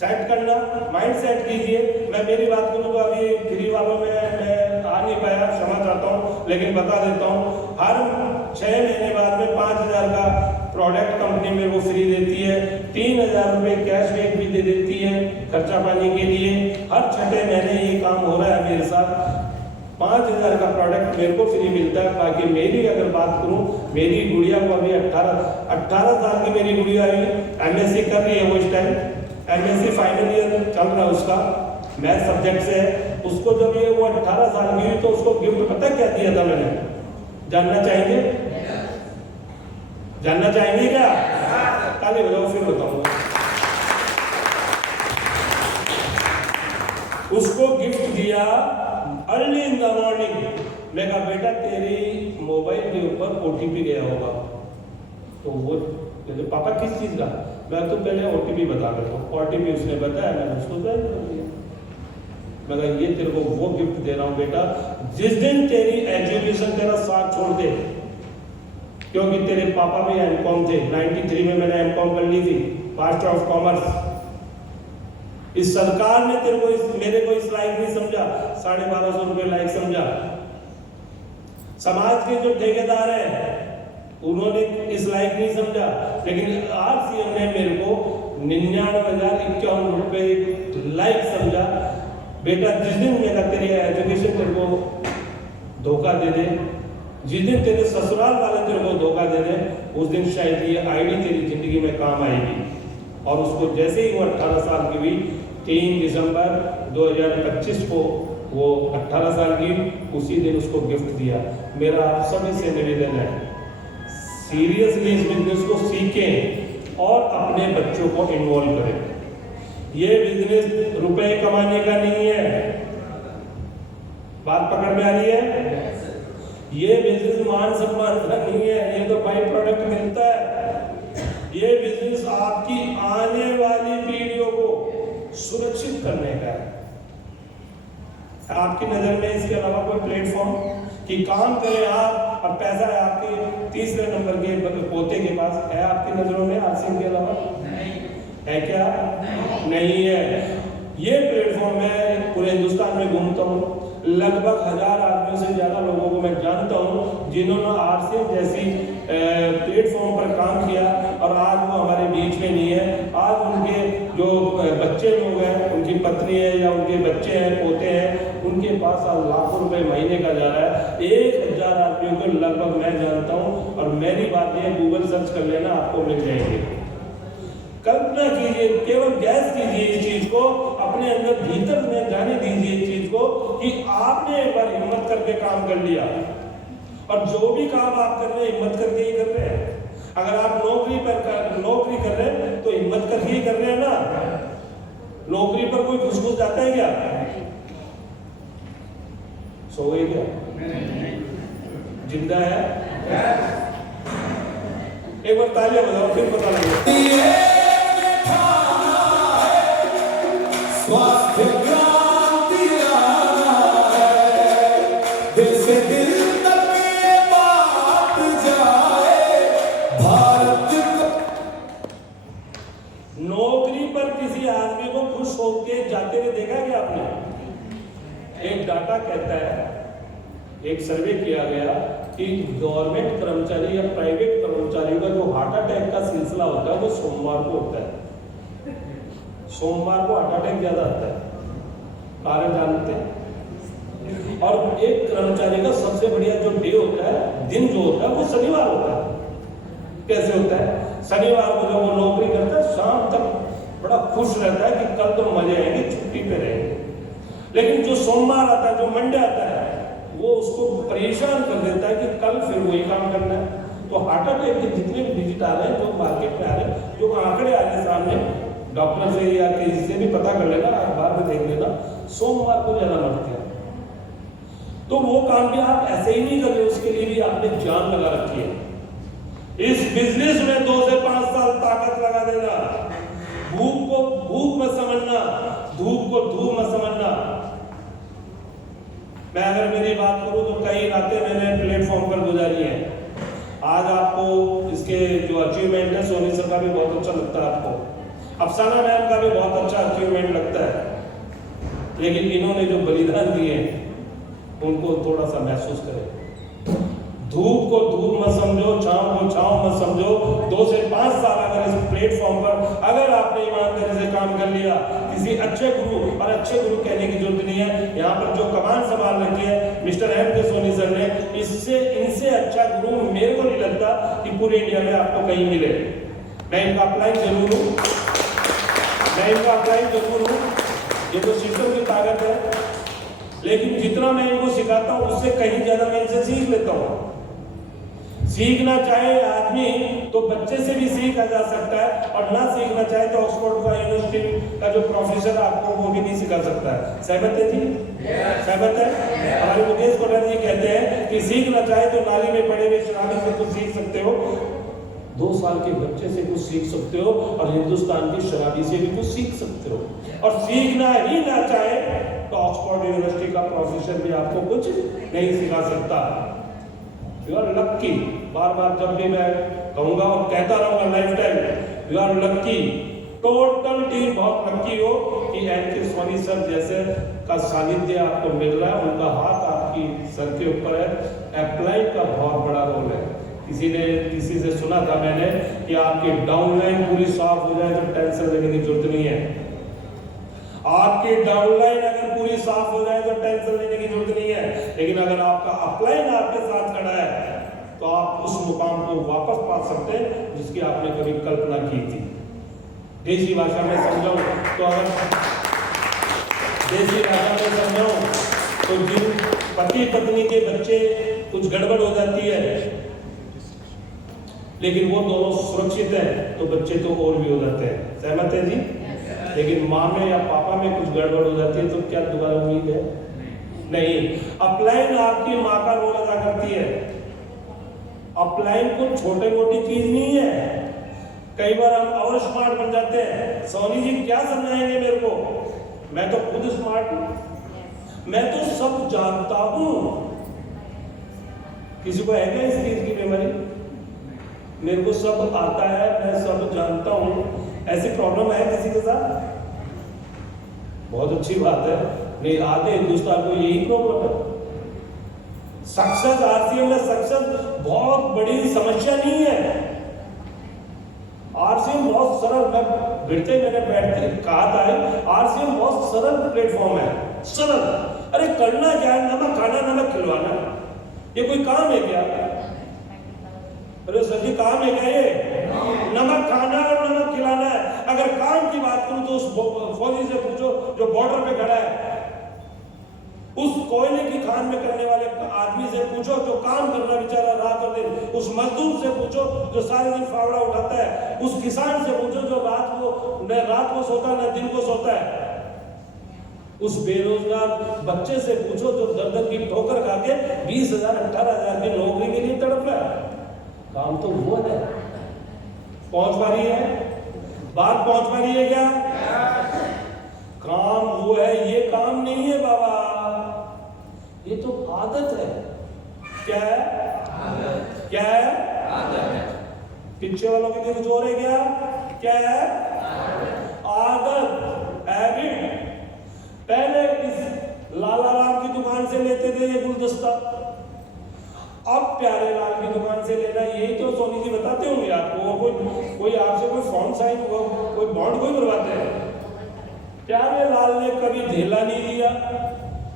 सेट करना, माइंड सेट कीजिए। मैं मेरी बात करूँ तो अभी फ्री वालों में मैं आ नहीं पाया, क्षमा चाहता हूँ, लेकिन बता देता हूँ। हर 6 महीने बाद में 5000 का प्रोडक्ट कंपनी में वो फ्री देती है। 3000 रुपये कैशबैक भी दे देती है खर्चा पानी के लिए। हर 6 महीने ये काम हो रहा है मेरे साथ। 5000 का प्रोडक्ट मेरे को फ्री मिलता है। बाकी मेरी अगर बात करूं, मेरी गुड़िया को अभी 18 साल की मेरी गुड़िया है, MSc कर रही है वो इस टाइम, MSc फाइनल ईयर चल रहा है उसका, मैथ सब्जेक्ट से है। उसको जब ये वो 18 साल की हुई तो उसको गिफ्ट पता क्या दिया था मैंने? जानना चाहेंगे? जानना चाहेंगे क्या? ताली बजाओ फिर बताऊंगा। उसको गिफ्ट दिया अर्ली इन द मॉर्निंग। मैं कहा बेटा तेरी मोबाइल के ऊपर OTP गया होगा। तो वो पापा किस चीज का? मैं तो पहले OTP बता देता हूँ। OTP उसने बताया, मैंने उसको सेंड कर दिया। मैं कहा ये तेरे को वो गिफ्ट दे रहा हूँ बेटा, जिस दिन तेरी एजुकेशन तेरा साथ छोड़ दे, क्योंकि तेरे पापा भी एमकॉम थे, 93 में मैंने एमकॉम कर ली थी, मास्टर ऑफ कॉमर्स। इस सरकार ने तेरे को मेरे को इस लायक नहीं समझा, 1250 रुपए लायक समझा। समाज के जो ठेकेदार हैं उन्होंने इस लायक नहीं समझा, लेकिन आरसीएम ने मेरे को 99,051 रुपए लायक समझा। बेटा जिस दिन मेरा तेरी एजुकेशन तेरे को धोखा दे दे, जिस दिन तेरे ससुराल वाले तेरे को धोखा दे दे, उस दिन शायद ये आईडी तेरी जिंदगी में काम आएगी। और उसको जैसे ही वो 18 साल की हुई, 3 दिसंबर 2025 को वो 18 साल की, उसी दिन उसको गिफ्ट दिया। मेरा आप सभी से निवेदन है, सीरियसली इस बिजनेस को सीखें और अपने बच्चों को इन्वॉल्व करें। ये बिजनेस रुपए कमाने का नहीं है, बात पकड़ में आ रही है? ये बिजनेस मान सम्मान का नहीं है, ये तो बाई प्रोडक्ट मिलता है। ये बिजनेस आपकी आने वाली पीढ़ियों को सुरक्षित करने का है। आपकी नजर में इसके अलावा कोई प्लेटफॉर्म कि काम करें आप और पैसा है आपके तीसरे नंबर के पोते के पास, है आपकी नजरों में आरसीएम के अलावा? है क्या? नहीं है। ये प्लेटफॉर्म मैं पूरे हिंदुस्तान में घूमता हूँ, लगभग 1000 आदमियों से ज्यादा लोगों को मैं जानता हूँ जिन्होंने आरसीएम जैसी प्लेटफॉर्म पर काम किया और आज वो हमारे बीच में नहीं है। आज उनके जो बच्चे लोग हैं, उनकी पत्नी है या उनके बच्चे हैं, पोते हैं, उनके पास लाखों रुपए महीने का जा रहा है। 1000 आदमियों को लगभग मैं जानता हूँ, और मेरी बात है, गूगल सर्च कर लेना, आपको मिल जाएंगे। कल्पना कीजिए, केवल गैस कीजिए इस चीज को, अपने अंदर भीतर में जाने दीजिए इस चीज को कि आपने एक बार हिम्मत करके काम कर लिया। और जो भी काम आप कर रहे हैं, हिम्मत करके ही कर रहे हैं। अगर आप नौकरी कर रहे हैं तो हिम्मत करके ही कर रहे हैं ना। नौकरी पर कोई घुस जाता है क्या? सो गए क्या? जिंदा है? एक बार तालियां बजाओ, फिर पता लगेगा। स्वास्थ्य क्रांति लाना है, दिल से दिल तक ये बात जाए भारत को। नौकरी पर किसी आदमी को खुश होकर जाते हुए देखा क्या आपने? एक डाटा कहता है, एक सर्वे किया गया कि गवर्नमेंट कर्मचारी या प्राइवेट कर्मचारियों का जो हार्ट अटैक का सिलसिला होता है वो सोमवार को होता है। सोमवार को हार्ट अटैक ज्यादा आता है, कारण जानते हैं? और एक कर्मचारी का सबसे बढ़िया जो डे होता है, दिन जो होता है, वो शनिवार होता है। कैसे होता है? शनिवार को जब वो नौकरी करता है, शाम तक बड़ा खुश रहता है कि कल तो मजे आएंगे, छुट्टी पे रहेंगे। लेकिन जो सोमवार आता है, जो मंडे आता है, वो उसको परेशान कर देता है कि कल फिर वही काम करना है। तो हार्ट अटैक के जितने भी डिजिट आ रहे हैं, जो मार्केट में आ रहे हैं, जो आंकड़े आ रहे हैं सामने, डॉक्टर से या किसी से भी पता कर लेना, अखबार में देख लेना, सोमवार को ज्यादा मरते हैं। तो वो काम भी आप ऐसे ही नहीं कर रहे, उसके लिए भी आपने जान लगा रखी है। इस बिजनेस में 2 से 5 साल ताकत लगा देना। भूख को भूख मत समझना, धूप को धूप मत समझना। मैं अगर मेरी बात करूं तो कई रातें मैंने प्लेटफॉर्म पर गुजारी है। आज आपको इसके जो अचीवमेंट है, सोनी सर का भी बहुत अच्छा लगता है, आपको अफसाना मैम का भी बहुत अच्छा अचीवमेंट लगता है, लेकिन इन्होंने जो बलिदान दिए उनको थोड़ा सा महसूस करें। धूप को धूप मत समझो, छांव को छांव मत समझो। 2 से 5 साल अगर इस प्लेटफॉर्म पर अगर आपने ईमानदारी से काम कर लिया, किसी अच्छे गुरु, और अच्छे गुरु कहने की जरूरत नहीं है, यहाँ पर जो कमान संभाल रखी है मिस्टर एम के सोनी सर ने, इससे इनसे अच्छा गुरु मेरे को नहीं लगता कि पूरे इंडिया में आपको कहीं मिले। मैं इनका अप्लाइन जरूर हूँ, ये तो सिस्टम की ताकत है, लेकिन जितना मैं इनको सिखाता हूँ उससे कहीं ज्यादा मैं इनसे सीख लेता हूँ। सीखना चाहे आदमी तो बच्चे से भी सीखा जा सकता है, और ना सीखना चाहे तो ऑक्सफोर्ड का यूनिवर्सिटी का जो प्रोफेसर आपको वो भी नहीं सिखा सकता है। सहमत है जी? सहमत है? हमारे मुकेश कोठारी जी कहते हैं कि सीखना चाहे तो नाली में पड़े हुए शराबी से कुछ सीख सकते हो, 2 साल के बच्चे से कुछ सीख सकते हो, और हिंदुस्तान की शराबी से भी कुछ सीख सकते हो। और सीखना ही ना चाहे तो ऑक्सफोर्ड यूनिवर्सिटी का प्रोफेसर भी आपको कुछ नहीं सिखा सकता। यू आर लक्की, बार बार जब भी मैं कहूंगा और कहता रहूंगा lifetime, you are lucky, total team बहुत लक्की हो कि एनके स्वामी सर जैसे का सानिध्य आपको मिल रहा है, उनका हाथ आपकी सर के ऊपर है। अप्लाइड का बहुत बड़ा रोल है। किसी से सुना था मैंने कि आपकी डाउनलाइन पूरी साफ हो जाए तो टेंशन लेने की जरूरत नहीं है। आपकी डाउनलाइन अगर पूरी साफ हो जाए तो टेंशन लेने की जरूरत नहीं है, लेकिन अगर आपका अपलाइन आपके साथ खड़ा है तो आप उस मुकाम को वापस पा सकते हैं जिसकी आपने कभी कल्पना की थी। देसी भाषा में समझाऊं तो जिन पति पत्नी के बच्चे कुछ गड़बड़ हो जाती है लेकिन वो दोनों सुरक्षित हैं तो बच्चे तो और भी हो जाते हैं, सहमत है जी? लेकिन माँ में या पापा में कुछ गड़बड़ हो जाती है तो क्या दोबारा उम्मीद है? नहीं। अपलाइन आपकी माँ का रोल अदा करती है। अपलाइन को छोटे मोटी चीज नहीं है। कई बार हम और स्मार्ट बन जाते हैं। सोनी जी क्या समझाएंगे मेरे को? मैं तो खुद स्मार्ट हूं, मैं तो सब जानता हूं। किसी को है क्या इस चीज की बीमारी? मेरे को सब आता है, मैं सब जानता हूं, ऐसी प्रॉब्लम है किसी के साथ? बहुत अच्छी बात है। नहीं, आधे हिंदुस्तान को यही प्रॉब्लम है। सक्सेस, आरसीएम में सक्सेस बहुत बड़ी समस्या नहीं है। आरसीएम बहुत सरल, मैंने बैठते कहा था, आरसीएम बहुत सरल प्लेटफॉर्म है, सरल। अरे करना क्या है? नमक खाना, नमक खिलवाना, ये कोई काम है क्या? अरे सर जी काम है क्या ये? नमक खाना और नमक खिलाना है। अगर काम की बात करूं तो उस फौजी से पूछो जो बॉर्डर पे खड़ा है, उस कोयले की खान में करने वाले आदमी से पूछो जो काम कर रहा बेचारा रात और दिन, उस मजदूर से पूछो जो सारे दिन फावड़ा उठाता है, उस किसान से पूछो जो रात को सोता न दिन को सोता है, उस बेरोजगार बच्चे से पूछो जो दर की ठोकर खा के 20,000 18,000 की नौकरी के लिए तड़प रहा है। काम तो वो है। पहुंच पा रही है बात? पहुंच पा रही है क्या? काम वो है, ये काम नहीं है बाबा, ये तो आदत है। क्या है? आदत। क्या है? आदत। पीछे वालों के लिए कुछ और है क्या? क्या है? आदत, हैबिट। पहले इस लाला राम की दुकान से लेते थे ये गुलदस्ता, अब प्यारे लाल की दुकान से लेना। यही तो सोनी जी बताते होंगे आपको। कोई आपसे कोई फॉर्म साइन हुआ, कोई बॉन्ड कोई करवाते हैं? प्यारे लाल ने कभी धेला नहीं दिया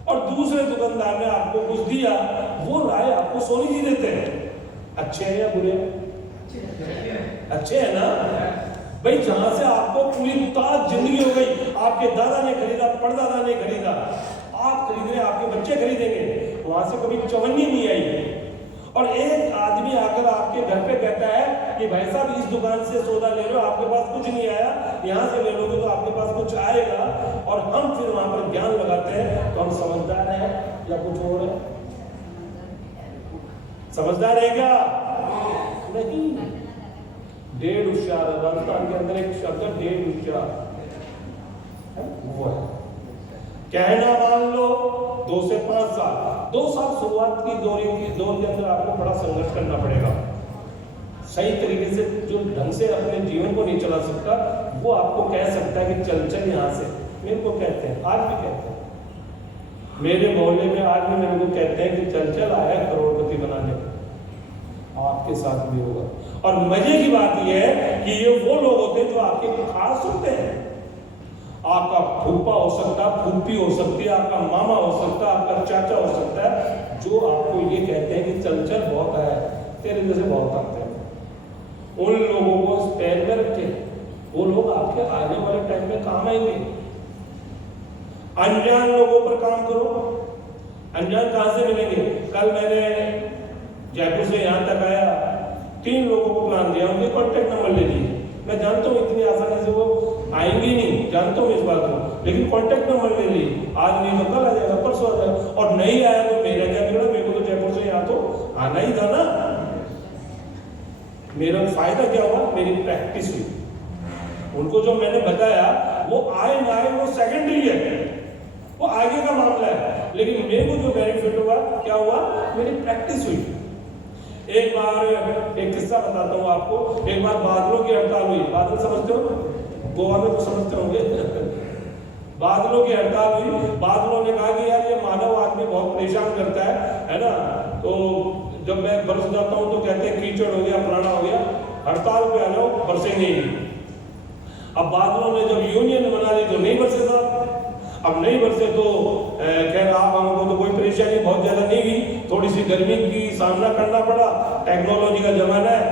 और दूसरे दुकानदार ने आपको कुछ दिया, वो राय आपको सोनी जी देते हैं। अच्छे हैं या बुरे? अच्छे हैं ना भाई। जहां से आपको पूरी ताज जिंदगी हो गई, आपके दादा ने खरीदा, परदादा ने खरीदा, आप खरीद रहे, आपके बच्चे खरीदेंगे, वहां से कभी चवन्नी नहीं आई। और एक आदमी आकर आपके घर पे कहता है कि भाई साहब इस दुकान से सौदा ले लो, आपके पास कुछ नहीं आया, यहाँ से ले लोगे तो आपके पास कुछ आएगा, और हम फिर वहां पर ज्ञान लगाते हैं। तो हम समझदार हैं या कुछ और है? समझदार है क्या? नहीं। डेढ़ होशियार, राजस्थान के अंदर एक शब्द है डेढ़ होशियार, वो है। कहना मान लो 2 से 5 साल, 2 साल शुरुआत की दौर के अंदर आपको बड़ा संघर्ष करना पड़ेगा। सही तरीके से जो ढंग से अपने जीवन को नहीं चला सकता, वो आपको कह सकता है कि चल चल यहाँ से। मेरे को कहते हैं, आज भी कहते हैं, मेरे मोहल्ले में आज भी मेरे को कहते हैं कि चल चल आया करोड़पति बनाने। आपके साथ भी होगा। और मजे की बात यह है कि ये वो लोग होते हैं जो आपके खास होते हैं। आपका फूफा हो सकता है, फूफी हो सकती है, आपका मामा हो सकता है, आपका चाचा हो सकता है, जो आपको ये कहते हैं कि चल चल बहुत है, तेरे जैसे बहुत आते हैं। उन लोगों को स्पेयर में रखें, वो लोग आपके आने वाले टाइम में काम आएंगे। अनजान लोगों पर काम करो। अनजान कहां से मिलेंगे? कल मैंने जयपुर से यहां तक आया, 3 लोगों को प्लान दिया, उनके कॉन्टेक्ट नंबर ले लिए। मैं जानता हूँ इतनी आसानी से वो आएंगे नहीं, जानता हूँ इस बात को, लेकिन कॉन्टेक्ट नंबर ले ली। आज नहीं तो कल आ जाएगा, परसों आ जाएगा। और नहीं आया तो मेरा क्या बिगड़ा? मेरे को तो जयपुर से यहाँ तो आना ही था ना। मेरा फायदा क्या हुआ? मेरी प्रैक्टिस हुई। उनको जो मैंने बताया वो आए ना आए वो सेकेंडरी है, वो आगे का मामला है, लेकिन मेरे को जो बेनिफिट हुआ, क्या हुआ, मेरी प्रैक्टिस हुई। एक बार एक किस्सा बताता हूँ आपको। एक बार बादलों की हड़ताल हुई। बादल समझते हो, गोवा में तो समझते होंगे। बादलों की हड़ताल हुई। बादलों ने कहा कि यार ये मानव आदमी बहुत परेशान करता है ना। तो जब मैं बरस जाता हूँ तो कहते हैं कीचड़ हो गया, पुराना हो गया, हड़ताल पे आ जाओ, बरसेंगे ही। अब बादलों ने जब यूनियन बना ली तो नहीं बरसे साहब। अब नहीं बरसे तो खैर आप हमको तो कोई परेशानी बहुत ज्यादा नहीं हुई। थोड़ी सी गर्मी की सामना करना पड़ा, टेक्नोलॉजी का जमाना है,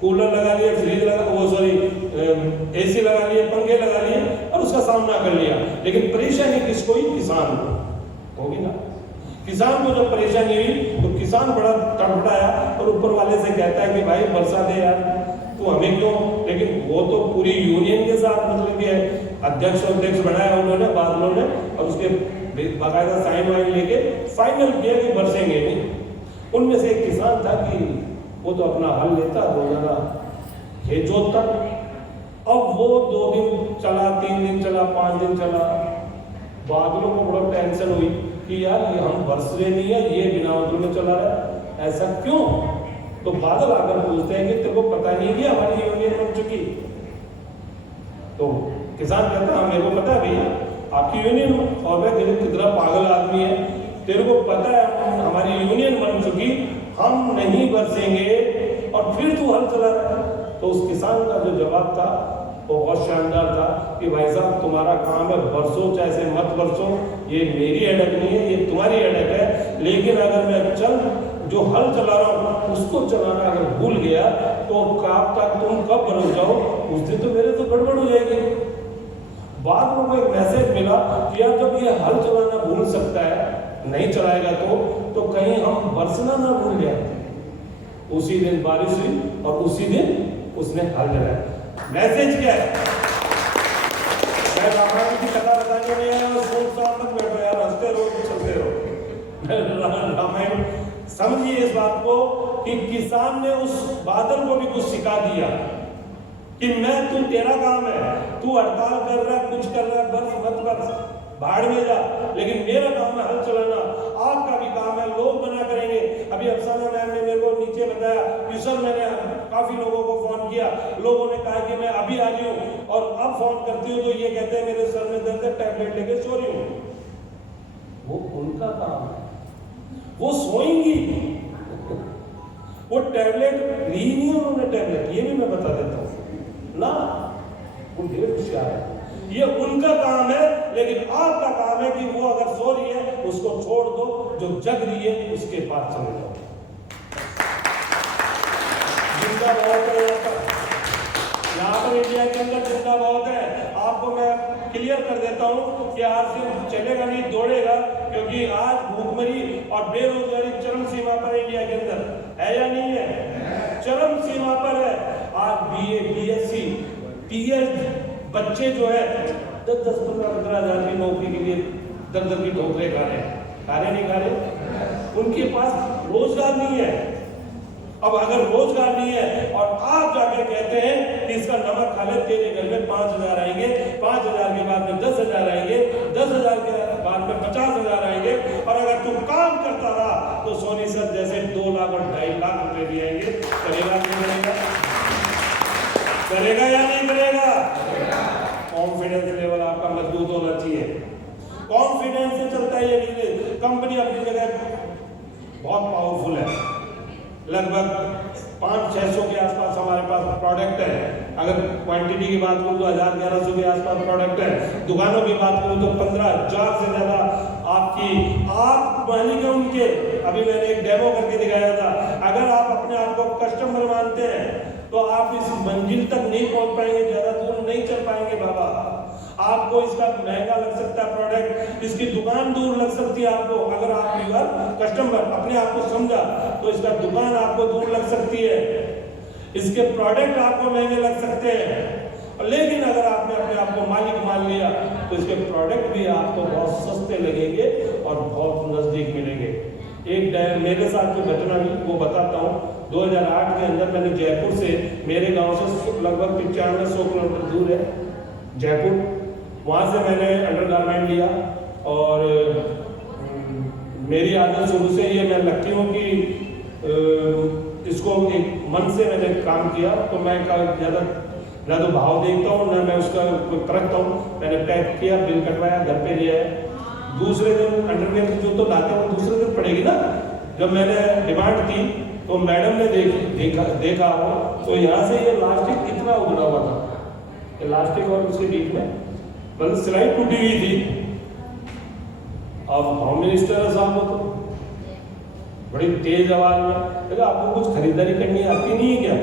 कूलर लगा लिए, फ्रिज लगा, वो सॉरी एसी लगा लिए, पंखे लगा लिए और उसका सामना कर लिया। लेकिन परेशानी किसको हुई, किसान को होगी ना। किसान को जब परेशानी हुई तो किसान बड़ा तड़फड़ाया और ऊपर वाले से कहता है कि भाई बरसा दे यार, तो हमें क्यों। लेकिन वो तो पूरी यूनियन के साथ मतलब कि अध्यक्ष बनाया उन्होंने, बादलों ने, और उसके बाकायदा साइन वाइन लेके फाइनल किया कि बरसेंगे नहीं। उनमें से एक किसान था कि वो तो अपना हल लेता, रोजाना खेत जोतता। अब वो 2 दिन चला, 3 दिन चला, 5 दिन चला। बादलों को बड़ा टेंशन हुई कि यार ये हम बरस रहे नहीं है, ये बिना मतलब में चला रहा है, ऐसा क्यों। तो बादल आकर पूछते हैं कि तेरे को पता नहीं कि हमारी यूनियन बन चुकी। तो किसान कहता है मेरे को पता है भैया आपकी यूनियन, और मैं कितना पागल आदमी है, तेरे को पता है हमारी यूनियन बन चुकी, हम नहीं बरसेंगे और फिर तू हल चला रहा है। तो उस किसान का जो जवाब था वो बहुत शानदार था कि भाई साहब तुम्हारा काम है बरसो चाहे से मत बरसो, ये मेरी हेडेक नहीं है, ये तुम्हारी हेडेक है। लेकिन अगर मैं जो हल चला रहा हूँ उसको चलाना अगर भूल गया तो कब तक तुम कब बरस जाओ, उस दिन तो मेरे तो गड़बड़ हो जाएगी। बाद में एक मैसेज मिला कि यार जब ये हल चलाना भूल सकता है, नहीं चलाएगा तो कहीं हम बरसना ना भूल जाए। उसी दिन बारिश हुई और उसी दिन उसने हल लगाया। मैसेज क्या है, मैं रामायण की कथा बताने में आया और सोच मत बैठो यार, हंसते रहो चलते रहो। रामायण समझिए इस बात को कि किसान ने उस बादल को भी कुछ सिखा दिया कि मैं तू तेरा काम है, तू हड़ताल कर रहा है, कुछ कर रहा है, बर्फ मत बरस, भाड़ में जा, लेकिन मेरा काम है हल चलाना, आपका भी काम है, लोग मना करेंगे। अभी अफसाना मैम ने मेरे को नीचे बताया कि सर मैंने काफी लोगों को फोन किया, लोगों ने कहा कि मैं अभी आ रही हूँ, और अब फोन करती हूँ तो ये कहते हैं मेरे सर में दर्द है, टैबलेट लेके सो रही हूँ। वो उनका काम है, वो सोएंगी, वो टैबलेट ली नहीं उन्होंने, टैबलेट ये भी मैं बता देता हूँ ना, वो ढेर होशियार है, ये उनका काम है। लेकिन आपका काम है कि वो अगर सो रही है उसको छोड़ दो, जो जग रही है उसके पास चले जाओ। जिंदा बहुत है यहाँ पर इंडिया के अंदर जिंदा बहुत है। आपको मैं क्लियर कर देता हूँ कि आज सिर्फ चलेगा नहीं, दौड़ेगा, क्योंकि आज भूखमरी और बेरोजगारी चरम सीमा पर इंडिया के अंदर है या नहीं है, चरम सीमा पर है। आज BA, BSc, TS बच्चे जो है 10-10, 15-15 हजार की नौकरी के लिए दर की ठोकरे खा रहे नहीं खा रहे, उनके पास रोजगार नहीं है। अब अगर रोजगार नहीं है और आप जाकर कहते हैं कि इसका नमक खा ले, तेरे घर में 5,000 आएंगे, 5,000 के बाद में 10,000 आएंगे, 10,000 के बाद में 50,000 आएंगे, और अगर तू काम करता रहा तो सोनी सर जैसे 2 लाख और 2.5 लाख रुपए दिए आएंगे। करेगा नहीं करेगा, करेगा या नहीं करेगा? कॉन्फिडेंस लेवल आपका मजबूत होना चाहिए। कॉन्फिडेंस से चलता है ये बिजनेस। कंपनी अपनी जगह बहुत पावरफुल है, लगभग 500-600 के आसपास हमारे पास प्रोडक्ट है। अगर क्वांटिटी की बात करूँ तो 1000-1100 के आसपास प्रोडक्ट है। दुकानों की बात करूँ तो 15,000 से ज्यादा आप मालिक है उनके। अभी मैंने एक डेमो करके दिखाया था। अगर आप अपने आप को कस्टमर मानते हैं तो आप इस मंजिल तक नहीं पहुंच पाएंगे, ज्यादा दूर नहीं चल पाएंगे बाबा। आपको इसका महंगा लग सकता है प्रोडक्ट, इसकी दुकान दूर लग सकती है आपको। अगर आप यूर कस्टमर अपने आप को समझा तो इसका दुकान आपको दूर लग सकती है, इसके प्रोडक्ट आपको महंगे लग सकते हैं। लेकिन अगर आपने अपने आप को मालिक मान लिया तो इसके प्रोडक्ट भी आपको बहुत सस्ते लगेंगे और बहुत नजदीक मिलेंगे। एक मेरे साथ जो घटना हुई वो बताता हूँ। 2008 के अंदर मैंने जयपुर से, मेरे गांव से लगभग 95-100 किलोमीटर दूर है जयपुर, वहाँ से मैंने अंडरगारमेंट लिया और मेरी आदत शुरू से ये मैं लगती हूँ कि इसको एक मन से मैंने काम किया, तो मैं ज़्यादा ना तो भाव देखता हूँ ना मैं उसका परखता हूँ। मैंने पैक किया, बिल कटवाया, घर पे लिया है। दूसरे दिन अंडरवेयर जो तो लाते हैं दूसरे दिन पड़ेगी ना। जब मैंने डिमांड की तो मैडम ने देखा हो तो यहाँ से ये लास्टिक इतना उगड़ा हुआ था, ये लास्टिक और उसके बीच में मतलब सिलाई टूटी हुई थी। अब होम मिनिस्टर साहब को तो बड़ी तेज आवाज में देखा, आपको कुछ खरीदारी करनी आती नहीं है क्या?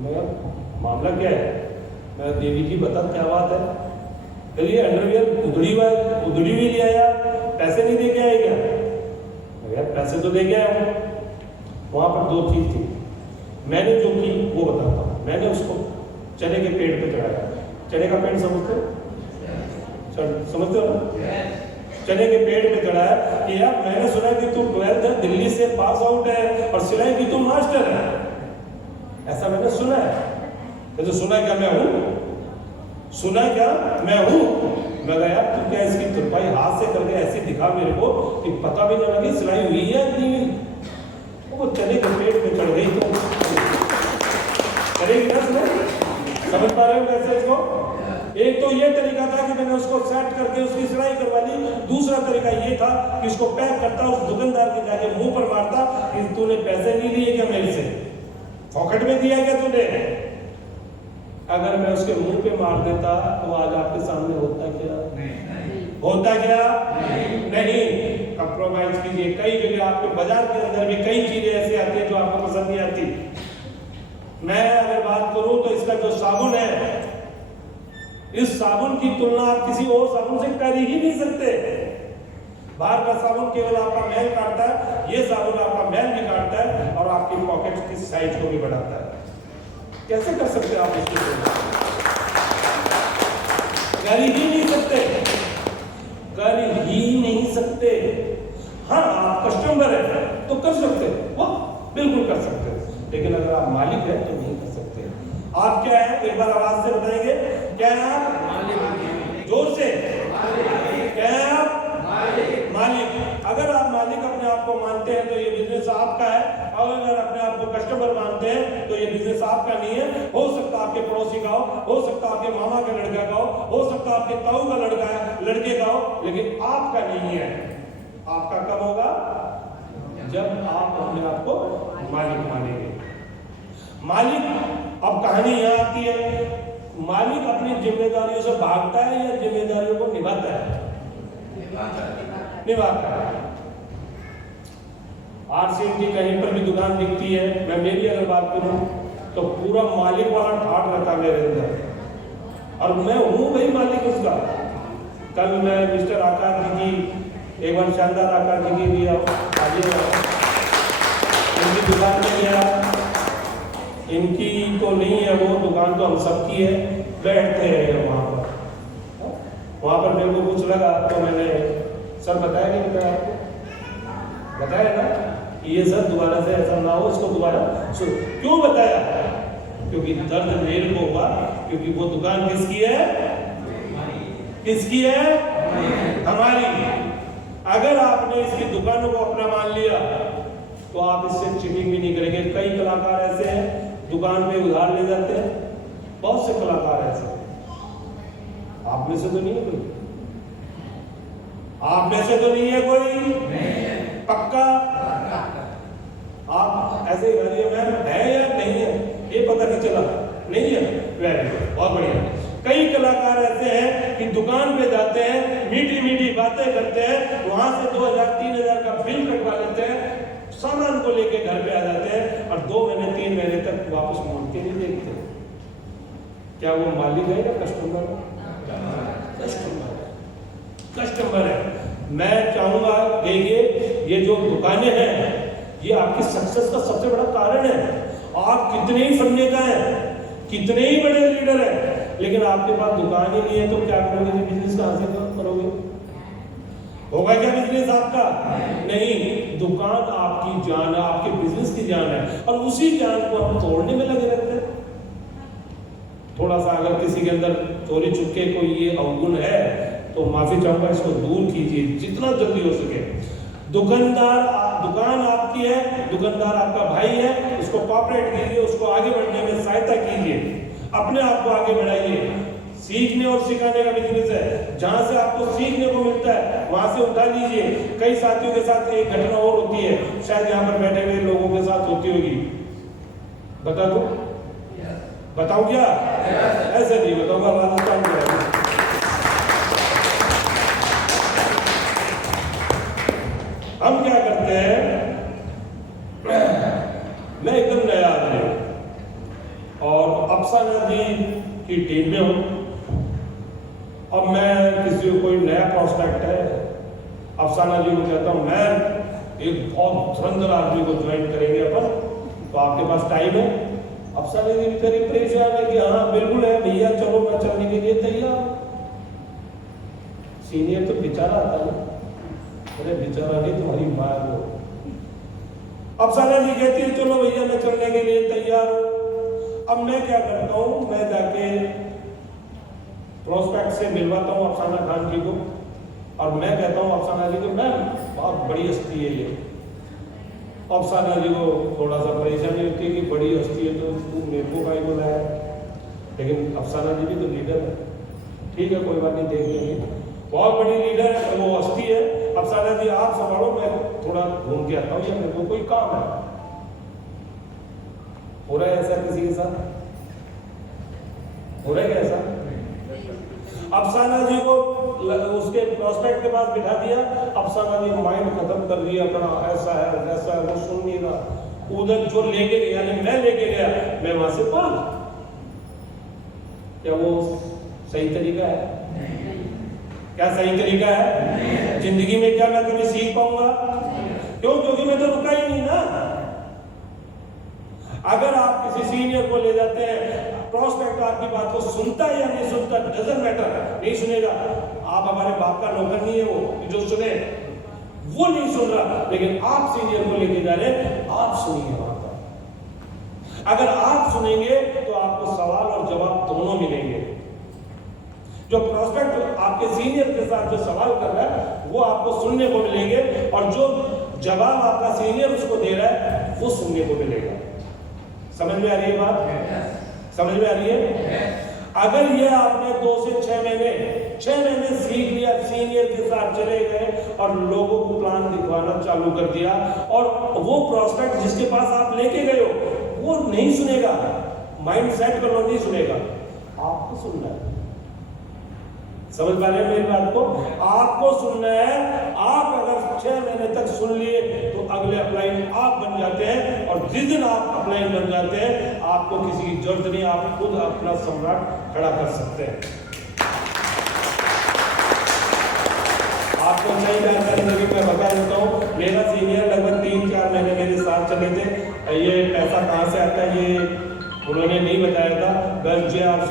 मैं मामला क्या है? मैं देवी जी बता क्या बात है? चलिए अंडरवियर उधड़ी हुई ले आया, पैसे नहीं दे के आए क्या? यार पैसे तो दे के आया हूँ। वहाँ पर दो चीज थी, मैंने जो की वो बताता हूँ। मैंने उसको चने के पेड़ पे चढ़ाया। चने का पेड़ समझते हो? समझते हो? चने के पेड़ पे चढ़ाया कि यार मैंने सुना कि तू 12th है, दिल्ली से पास आउट है और सिलाई की तू मास्टर है, ऐसा मैंने सुना है। तो सुना क्या मैं हूँ? सुना क्या मैं हूँ? मैं कहा यार तू क्या इसकी तुरपाई हाथ से करके ऐसे दिखा मेरे को कि पता भी नहीं लगे सिलाई हुई है नहीं हुई। वो चने के पेड़ पे चढ़ गई तो करेगी ना सिलाई? समझ पा रहे हो कैसे इसको? एक तो ये तरीका था कि मैंने उसको सेट करके उसकी सिलाई करवा ली। दूसरा तरीका ये था कि उसको पैक करता, उस दुकानदार के जाके मुंह पर मारता कि तूने पैसे नहीं लिए क्या मेरे से, पॉकेट में दिया क्या तूने? अगर मैं उसके मुंह पे मार देता तो आज आपके सामने होता क्या? होता क्या? नहीं। कंप्रोमाइज कीजिए। कई जगह आपके बाजार के अंदर भी कई चीजें ऐसी आती है जो आपको पसंद नहीं आती। मैं अगर बात करूं तो इसका जो साबुन है, इस साबुन की तुलना आप किसी और साबुन से कर ही नहीं सकते। बाहर का साबुन केवल आपका मैल काटता है, ये साबुन आपका मैल भी काटता है और आपकी पॉकेट की साइज को भी बढ़ाता है। कैसे कर सकते आप इसको? कर ही नहीं सकते, कर ही नहीं सकते। हाँ आप कस्टमर है तो कर सकते वो बिल्कुल कर सकते, लेकिन अगर आप मालिक है तो नहीं कर सकते। आप क्या है? एक बार आवाज से बताएंगे क्या है? आप जोर से क्या है? आप मालिक। अगर आप मालिक अपने आप को मानते हैं तो ये बिजनेस आपका है, और अगर अपने आप को कस्टमर मानते हैं तो ये बिजनेस आपका नहीं है। हो सकता आपके पड़ोसी का हो सकता आपके मामा का लड़का का हो सकता आपके ताऊ का लड़के का हो, लेकिन आपका नहीं है। आपका कब होगा? जब आप अपने आप को मालिक मानेंगे। मालिक, अब कहानी यहां आती है, मालिक अपनी जिम्मेदारियों से भागता है या जिम्मेदारियों को निभाता है? निभाता है। आरसीएम की कहीं पर भी दुकान दिखती है, मैं मेरी अगर बात करूं तो पूरा मालिक वाला ठाट रहता है मेरे अंदर, और मैं हूं भाई मालिक उसका। कल मैं मिस्टर आकाश जी की, एक बार शानदार आकाश जी की भी इनकी दुकान में गया। इनकी तो नहीं है वो दुकान, तो हम सबकी है। बैठते हैं वहाँ पर मेरे को कुछ लगा तो मैंने सर बताया नहीं, बताया ना कि ये सर दोबारा से ऐसा ना हो, इसको दोबारा क्यों बताया? क्योंकि दर्द मेरे को हुआ, क्योंकि वो दुकान किसकी है? किसकी है? हमारी। अगर आपने इसकी दुकानों को अपना मान लिया तो आप इससे चीटिंग भी नहीं करेंगे। कई कलाकार ऐसे हैं दुकान पे उधार ले जाते हैं, बहुत से कलाकार ऐसे। आप में से तो नहीं है कोई? आप में से तो नहीं है कोई? पक्का? आप ऐसे मैम है या नहीं है ये पता नहीं चला? नहीं है, वेरी गुड, बहुत बढ़िया। कई कलाकार ऐसे हैं कि दुकान पे जाते हैं, मीठी मीठी बातें करते हैं, वहां से 2000-3000 का बिल कटवा लेते हैं, सामान को लेके घर पे आ जाते हैं और 2 महीने 3 महीने तक वापस मोड़ के नहीं देखते। क्या वो मालिक है या कस्टमर है? कस्टमर है। मैं चाहूंगा देखिए ये जो दुकानें हैं ये आपकी सक्सेस का सबसे बड़ा कारण है। आप कितने ही फन्ने का है, कितने ही बड़े लीडर हैं, लेकिन आपके पास दुकान ही नहीं है तो क्या करोगे? बिजनेस कहां से करोगे? होगा क्या बिजनेस आपका? नहीं। दुकान आपकी जान है, आपके बिजनेस की जान है, और उसी जान को हम तोड़ने में लगे रहते हैं। थोड़ा सा अगर किसी के अंदर चोरी चुपके कोई ये अवगुण है तो माफी चाहूंगा, इसको दूर कीजिए जितना जल्दी हो सके। दुकान आपकी है, दुकानदार आपका भाई है, उसको कोऑपरेट कीजिए, उसको आगे बढ़ने में सहायता कीजिए, अपने आप को आगे बढ़ाइए। सीखने और सिखाने का बिजनेस है, जहां से आपको सीखने को मिलता है वहां से उठा लीजिए। कई साथियों के साथ एक घटना और होती है, शायद यहाँ पर बैठे हुए लोगों के साथ होती होगी, बता दो, बताओ क्या? ऐसे नहीं बताऊंगा, राजस्थान में हम क्या करते हैं, मैं एकदम नया आदमी हूं और अफसाना जी की टीम में हूं। अब मैं किसी को कोई नया प्रोस्पेक्ट है, अफसाना जी को कहता हूं मैं एक बहुत धुरंधर आदमी को ज्वाइन करेंगे अपन, तो आपके पास टाइम है? अफसाना जी भी करीब परेशान है कि हाँ बिल्कुल है भैया, चलो मैं चलने के लिए तैयार। सीनियर तो बेचारा आता है, अरे बेचारा नहीं, तुम्हारी माँ को। अफसाना जी कहती है चलो भैया मैं चलने के लिए तैयार हूं। अब मैं क्या करता हूं, मैं जाके प्रोस्पेक्ट से मिलवाता हूं अफसाना खान जी को, और मैं कहता हूं अफसाना जी को, मैम बहुत बड़ी हस्ती है ये। अफसाना जी को थोड़ा सा परेशानी होती है कि बड़ी हस्ती है तो तू मेरे को भाई बोलाया, लेकिन अफसाना जी भी तो लीडर है। ठीक है कोई बात नहीं, देख लेंगे, बहुत बड़ी लीडर है, वो हस्ती है। अफसाना जी आप संभालो, मैं थोड़ा घूम के आता हूँ, या मेरे को कोई काम है। हो रहा है ऐसा किसी के साथ? हो रहा है क्या ऐसा? अफसाना जी को उसके प्रोस्पेक्ट के पास बिठा दिया, अफसाना जी माइंड खत्म कर दिया अपना, ऐसा है वैसा है, वो सुन नहीं रहा। उधर जो लेके गया, मैं लेके गया, मैं वहां से भाग। क्या वो सही तरीका है? क्या सही तरीका है? जिंदगी में क्या मैं कभी सीख पाऊंगा? क्यों? क्योंकि मैं तो रुका ही नहीं ना। अगर आप किसी सीनियर को ले जाते हैं, प्रोस्पेक्ट आपकी बात को सुनता है या नहीं सुनता, डजंट मैटर, नहीं सुनेगा। आप हमारे बाप का नौकर नहीं है वो जो सुने, वो नहीं सुन रहा, लेकिन आप सीनियर को लेके जा रहे हैं, आप सुनिए वहां पर। अगर आप सुनेंगे तो आपको सवाल और जवाब दोनों मिलेंगे। जो प्रोस्पेक्ट आपके सीनियर के साथ जो सवाल कर रहा है वो आपको सुनने को मिलेंगे, और जो जवाब आपका सीनियर उसको दे रहा है वो सुनने को मिलेगा। समझ में आ रही है बात? समझ में आ रही है? अगर ये आपने 2 से 6 महीने सीख लिया, सीनियर के साथ चले गए और लोगों को प्लान दिखवाना चालू कर दिया, और वो प्रोस्पेक्ट जिसके पास आप लेके गए हो वो नहीं सुनेगा, माइंड सेट कर लो, नहीं सुनेगा, आपको सुनना है। समझ पा रहे हैं मेरी बात को? आपको सुनना है। आप अगर 6 महीने तक सुन लिए तो अगले अपलाइन आप बन जाते हैं, और जिस दिन आप अपलाइन बन जाते हैं आपको किसी की जरूरत नहीं, आप खुद अपना सम्राट खड़ा कर सकते हैं। आपको सही जानकारी लगी मैं बता देता हूँ। मेरा सीनियर लगभग 3-4 महीने मेरे साथ चले थे। ये पैसा कहाँ से आता है ये उन्होंने नहीं बताया था, बस JRC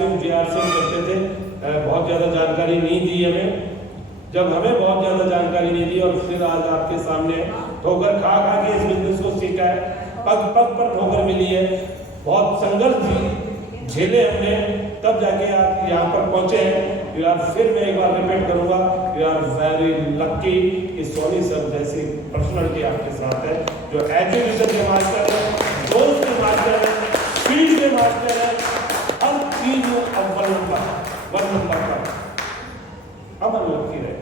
करते थे। बहुत ज़्यादा जानकारी नहीं दी हमें। जब हमें बहुत ज़्यादा जानकारी नहीं दी और फिर आज आपके सामने ठोकर खा के इस बिजनेस को सीखा है, पग पग पर ठोकर मिली है, बहुत संघर्ष झेले हमने, तब जाके आज यहाँ पर पहुँचे हैं। यार फिर मैं एक बार रिपीट करूँगा, यू आर वेरी लक्की कि सोनी सर जैसी पर्सनैलिटी आपके साथ है, जो एजुकेशन के मास्टर है, दोस्त के मास्टर है, फील्ड के मास्टर है, हर चीज में अव्वल नंबर का हम लक्की रहे।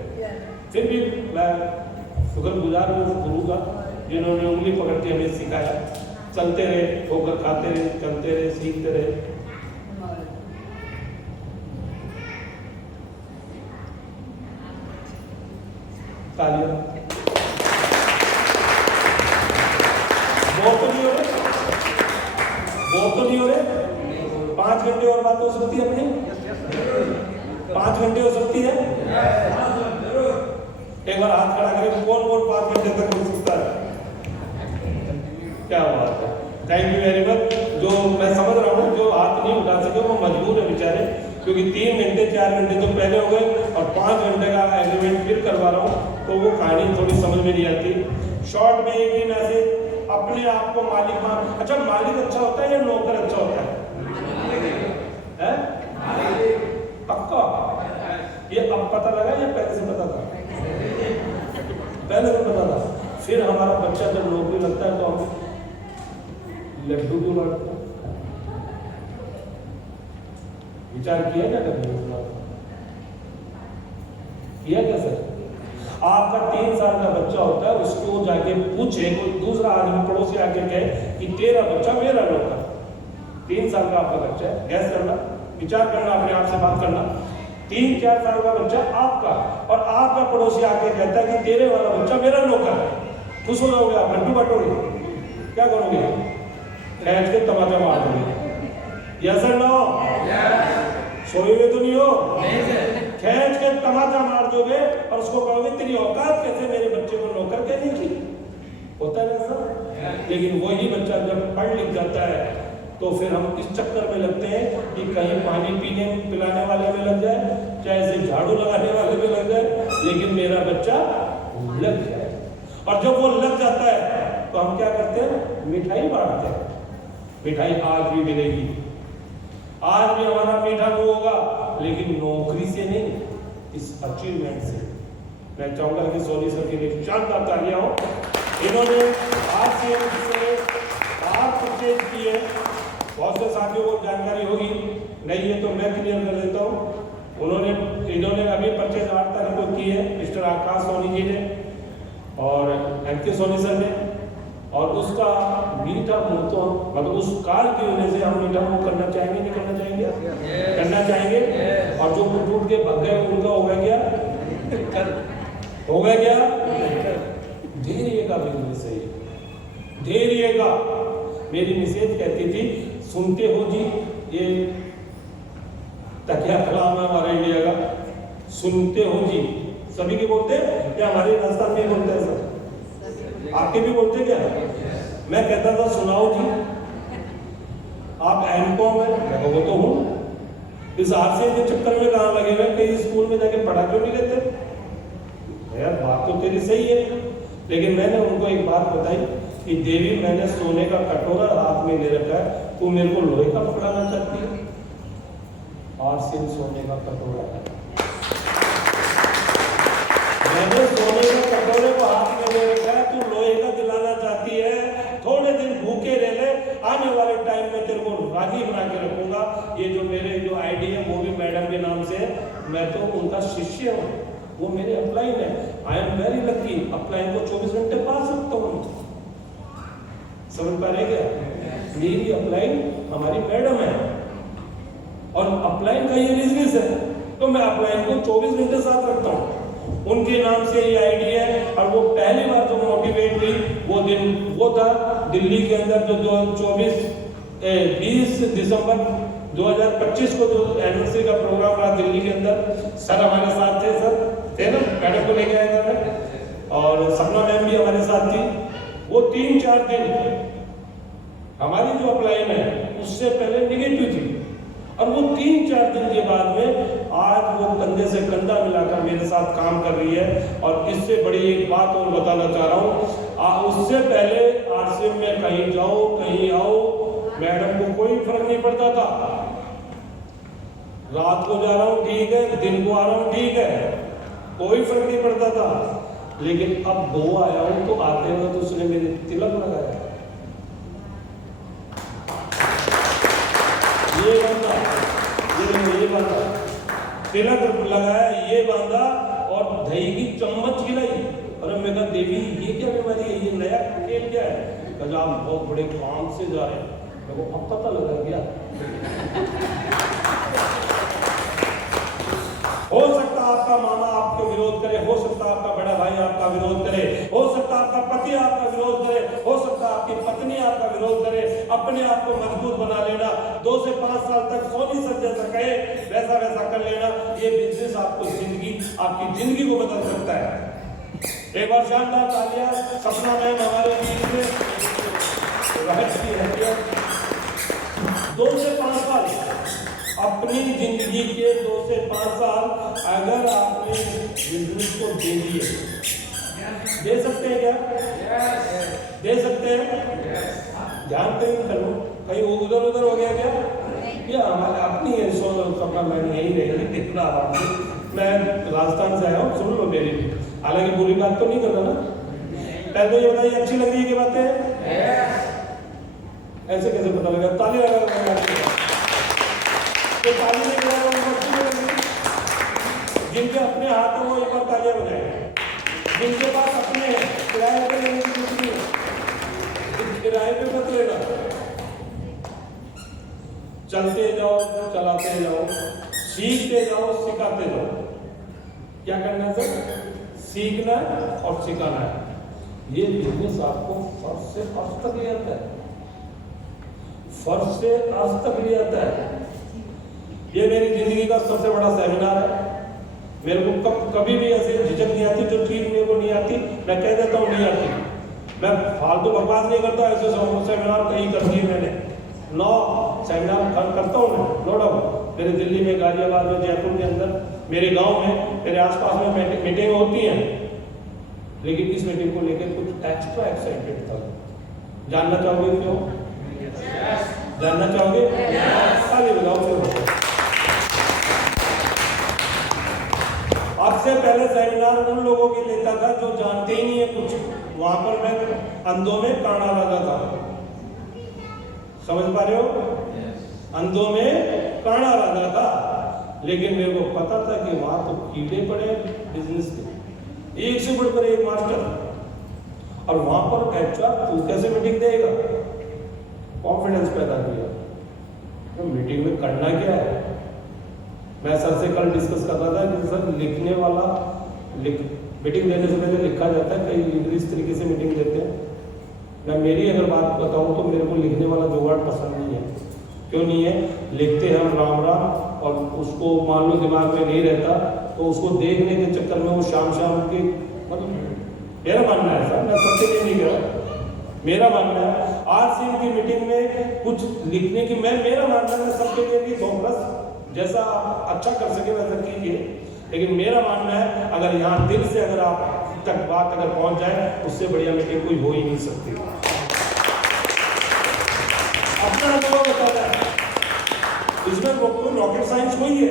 फिर भी मैं शुक्रगुजार हूँ उस गुरु का जिन्होंने उंगली पकड़ के हमें सिखाया। चलते रहे, ठोकर खाते रहे, चलते रहे, सीखते रहे। तालियां। बहुत तो नहीं हो रहे, बहुत तो नहीं हो रहे। 5 घंटे और बात हो सकती है अपनी, 5 घंटे हो सकती है। एक बार हाथ खड़ा करें, कौन 5 घंटे तक हो सकता है? क्या बात है, थैंक यू वेरी मच। जो मैं समझ रहा हूँ जो हाथ नहीं उठा सके वो मजबूर है बेचारे, क्योंकि 3 घंटे 4 घंटे तो पहले हो गए और 5 घंटे का एग्रीमेंट फिर करवा रहा हूँ, तो वो कहानी थोड़ी समझ में नहीं आती। शॉर्ट में एक ही मैसेज, अपने आप को मालिक मान। अच्छा, मालिक अच्छा होता है या नौकर अच्छा होता है? पक्का ये अब पता लगा या पहले से पता था? पहले से पता था। फिर हमारा बच्चा जब नौकरी लगता है तो हम लड्डू क्यों बांटते हैं? विचार किया क्या कभी? किया क्या सर? आपका 3 साल का बच्चा होता है, उसको जाके पूछे कोई दूसरा आदमी पड़ोसी आके कहे कि तेरा बच्चा मेरा नौकर। 3 साल का आपका बच्चा है, गैस करना, विचार करना, अपने आप से बात करना। 3-4 साल का बच्चा आपका, और आपका पड़ोसी आके कहता है कि तेरे वाला बच्चा मेरा नौकर है। खुश हो जाओगे आप? लड्डू बांटोगे? क्या करोगे? खींच के तमाचा मार दोगे? यस और नो? सोए हुए तो नहीं हो? खींच के तमाचा मार दोगे और उसको कहोगे तेरी औकात कैसे मेरे बच्चे को नौकर कहने की? होता है ना सर? लेकिन वही बच्चा जब पढ़ लिख जाता है तो फिर हम इस चक्कर में लगते हैं कि कहीं पानी पीने पिलाने वाले में लग जाए, चाहे से झाड़ू लगाने वाले में लग जाए, लेकिन मेरा बच्चा लग जाए। और जब वो लग जाता है तो हम क्या करते हैं? मिठाई बांटते हैं। मिठाई आज भी मिलेगी, आज भी हमारा मीठा वो होगा, लेकिन नौकरी से नहीं, इस अचीवमेंट से। मैं चाहूंगा कि सोनी सर के लिए शानदार तालियां हो। इन्होंने RCM से कार परचेज की है। बहुत से साथियों को जानकारी होगी, नहीं है तो मैं क्लियर कर देता हूँ। इन्होंने अभी परचेज 8 तारीख को की है, मिस्टर आकाश सोनी जी ने और MK सोनी सर ने। और उसका मीठा मुंह तो मतलब उस कार की वजह से हम मीठा मुंह करना चाहेंगे, नहीं करना चाहेंगे? करना चाहेंगे। और जो टूट के भग गए उनका हो गया क्या? हो गया क्या? धैर्य का बिजनेस है, धैर्य का। मेरी मिसेज कहती थी, सुनते हो जी, ये तकिया कलाम है हमारे इंडिया का, सुनते हो जी। सभी के बोलते हैं या हमारे राजस्थान में बोलते हैं सर? आपके भी बोलते क्या? मैं कहता था सुनाओ जी। आप एमकॉम है? वो तो हूँ। इस RCM के चक्कर में कहाँ लगे हुए? कहीं स्कूल में जाके पढ़ा क्यों नहीं लेते? यार बात तो तेरी सही है, लेकिन मैंने उनको एक बात बताई कि देवी मैंने सोने का कटोरा हाथ में ले रखा है, तू मेरे को लोहे का पकड़ाना चाहती है? RCM सोने का कटोरा है। मैंने सोने के कटोरे को हाथ में ले रखा है, तू लोहे का दिलाना चाहती है? थोड़े दिन भूखे रह ले, आने वाले टाइम में तेरे को रागी बना के रखूंगा। ये जो मेरे जो ID है वो भी मैडम के नाम से है, मैं तो उनका शिष्य हूँ, वो मेरे अपलाइन है। I am very lucky, upline को 24 घंटे पा सकता हूँ। समझ पा रहे क्या? मेरी अपलाइन हमारी मैडम है और अपलाइन का ये बिजनेस है, तो मैं अपलाइन को 24 घंटे साथ रखता हूँ। उनके नाम से ये ID है। और वो पहली बार जो मोटिवेट हुई वो दिन वो था दिल्ली के अंदर जो 20 दिसंबर 2025 को जो एनिवर्सरी का प्रोग्राम रहा दिल्ली के अंदर। सर हमारे साथ थे, सर थे ना, मैडम को लेके आया था मैं, और सपना मैम भी हमारे साथ थी। वो 3-4 दिन हमारी जो अपलाइन है उससे पहले निगेटिव थी, और वो 3-4 दिन के बाद में आज वो कंधे से कंधा मिलाकर मेरे साथ काम कर रही है। और इससे बड़ी एक बात और बताना चाह रहा हूँ, उससे पहले RCM में कहीं जाओ कहीं आओ, मैडम को कोई फर्क नहीं पड़ता था। रात को जा रहा हूँ ठीक है, दिन को आ रहा हूँ ठीक है, कोई फर्क नहीं पड़ता था। लेकिन अब गोवा आया हूँ तो आते हुए तो उसने मेरे तिलक लगाया। ये बांधा तिलक लगाया, ये बांधा और दही की चम्मच खिलाई। अरे मैं कहा देवी ये क्या बीमारी है, ये नया खेल क्या है? कहा आप बहुत बड़े काम से जा रहे हैं। मेरे को अब पता लगा क्या? हो सकता आपका मामा आपको विरोध करे, हो सकता आपका बड़ा भाई आपका विरोध करे, हो सकता आपका पति आपका विरोध करे, हो सकता आपकी पत्नी आपका विरोध करे। अपने आप को मजबूत बना लेना, 2 से 5 साल तक सोनी सर जैसा कहे वैसा वैसा कर लेना। ये बिजनेस आपको आपकी जिंदगी को बदल सकता है। एक बार शानदार तालियां सपना मैम हमारे बीच में है। 2 से 5 साल अपनी जिंदगी के 2 से 5 साल अगर आपने बिजनेस को दे दिए, दे सकते हैं क्या? दे सकते हैं? ध्यान कहीं करो, कहीं वो उधर उधर हो गया क्या? ये हमारे अपनी है, सपना मैम यही रहेगी, देखना आपको मैं राजस्थान से आया हूँ, सुन लो मेरी, हालांकि बुरी बात तो नहीं कर रहा ना। पहले तो ये बताइए अच्छी लग रही है कि बातें? ऐसे कैसे पता लगा? ताली लगा तो ताली नहीं लगा रहा हूँ, अच्छी नहीं लगी। जिनके अपने हाथ है वो एक बार तालियां बजाए, जिनके पास अपने किराए पे लेने की कुछ नहीं है, किराए पे मत लेना, चलते जाओ चलाते जाओ, सीखते जाओ सिखाते जाओ। क्या करना है सर? सीखना और सिखाना है। ये बिजनेस आपको फर्श से अर्श तक ले आता है, फर्श से अर्श तक ले आता है। ये मेरी जिंदगी का सबसे बड़ा सेमिनार है। मेरे को कभी भी ऐसे झिझक नहीं आती, जो चीज मेरे को नहीं आती मैं कह देता हूँ नहीं आती। मैं फालतू बकवास नहीं करता, ऐसे सेमिनार कहीं कर दिए मैंने, 9 सेमिनार करता हूँ मैं, नो डाउट। मेरे दिल्ली में, गाजियाबाद में, जयपुर के अंदर, मेरे गांव में, मेरे आसपास में मीटिंग होती हैं। लेकिन इस मीटिंग को लेकर कुछ एक्स्ट्रा एक्साइटेड था। जानना चाहोगे क्यों? जानना चाहोगे? खाली बताओ फिर। अब से पहले सेमिनार उन लोगों की लेता था जो जानते ही नहीं है कुछ। वहां पर मैं अंधों में काना लगा था, समझ पा रहे हो? अंधों में काना लगा था, लेकिन मेरे को पता था कि वहां तो कीड़े पड़े बिजनेस के, एक से बढ़कर एक मास्टर। और वहां पर एचआर तू कैसे मीटिंग देगा? कॉन्फिडेंस पैदा किया तो मीटिंग में करना क्या है। मैं सर से कल डिस्कस कर रहा था कि सर लिखने वाला मीटिंग देने से पहले लिखा जाता है, कई लीडर इस तरीके से मीटिंग देते हैं। मैं मेरी अगर बात बताऊं तो मेरे को लिखने वाला जुगाड़ पसंद नहीं है। क्यों नहीं है? लिखते हैं हम राम राम, और उसको मान लो दिमाग में नहीं रहता तो उसको देखने के चक्कर में वो शाम की, मतलब मेरा मानना है सर, मैं सबके लिए नहीं कह रहा, मेरा मानना है। आज से इनकी मीटिंग में कुछ लिखने की, मेरा मानना है सबके लिए भी 2+ जैसा आप अच्छा कर सके वैसा कीजिए, लेकिन मेरा मानना है अगर यहाँ दिल से अगर आप तक बात अगर पहुंच जाए, उससे बढ़िया मीटिंग कोई हो ही नहीं सकती। अपना अनुभव बताता है, इसमें कोई रॉकेट साइंस कोई है,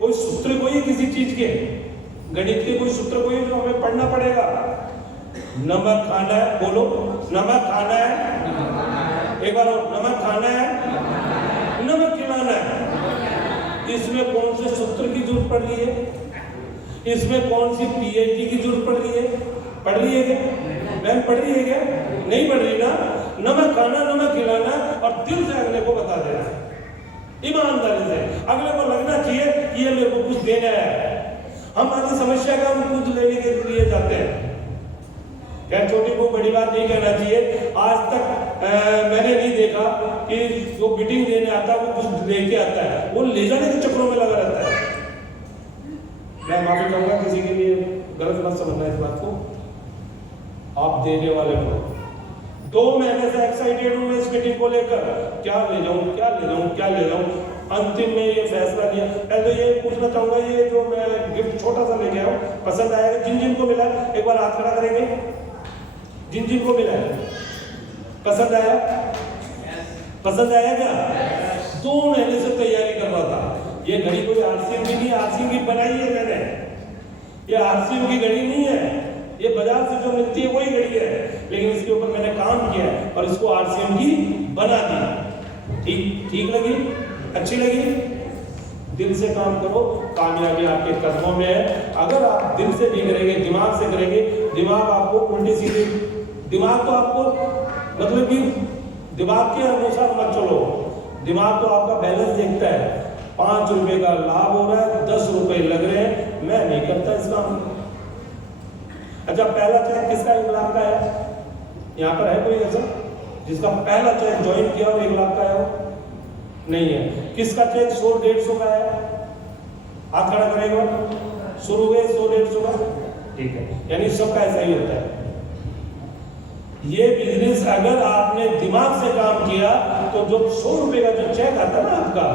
कोई सूत्र कोई है किसी चीज के, गणित के कोई सूत्र कोई है जो हमें पढ़ना पड़ेगा। नमक खाना है, बोलो नमक खाना है, एक बार नमक खाना है, नमक खिलाना है। इसमें कौन से सूत्र की जरूरत पड़ रही है? इसमें कौन सी पीएचडी की जरूरत पड़ रही है? पढ़ रही है क्या मैम? पढ़ रही है क्या? नहीं पढ़ रही ना। नमक खाना, नमक खिलाना, और दिल से अगले को बता देना, ईमानदारी से। अगले को लगना चाहिए कि ये मेरे को कुछ देना है। हमारी समस्या का हम कुछ लेने के लिए जाते हैं। क्या छोटी को बड़ी बात नहीं कहना चाहिए। आज तक मैंने नहीं देखा कि जो मीटिंग देने आता है वो कुछ लेके आता है, वो ले जाने के चक्रों में लगा रहता है। मैं माफी चाहूंगा, किसी के लिए गलत मत समझना इस बात को। आप देने वाले को 2 महीने से एक्साइटेड हूं मैं इस मीटिंग को लेकर, क्या ले जाऊं, क्या ले जाऊं, क्या ले जाऊं। अंतिम में ये फैसला लिया। पहले ये पूछना चाहूंगा, ये जो मैं गिफ्ट छोटा सा लेके आया हूं पसंद आएगा? जिन जिन को मिला एक बार हाथ खड़ा करेंगे, जिन जिन को मिला है पसंद आया? पसंद आया क्या? 2 महीने से तैयारी कर रहा था। ये घड़ी कोई आरसीएम की नहीं, आरसीएम की बनाई है मैंने। ये आरसीएम की घड़ी नहीं है, ये बाजार से जो मिलती है वही घड़ी है, लेकिन इसके ऊपर मैंने काम किया है और इसको आरसीएम की बना दी। ठीक लगी? अच्छी लगी? दिल से काम करो, कामयाबी आपके कदमों में है। अगर आप दिल से नहीं करेंगे, दिमाग से करेंगे, दिमाग आपको उल्टी सीधी, दिमाग तो आपको मतलब कि दिमाग के अनुसार मत चलो। दिमाग तो आपका बैलेंस देखता है, 5 रुपए का लाभ हो रहा है, 10 रुपए लग रहे हैं, मैं नहीं करता इस काम। अच्छा, पहला चेक किसका 1 लाख का है? यहाँ पर है कोई ऐसा जिसका पहला चेक ज्वाइन किया और 1 लाख का है? नहीं है। किसका चेक 100-150 का है? हाथ खड़ा करेगा। शुरू हुए 100-150 का, ठीक है, यानी सबका ऐसा ही होता है। ये बिजनेस अगर आपने दिमाग से काम किया तो जो 100 रुपए का जो चेक आता है ना आपका,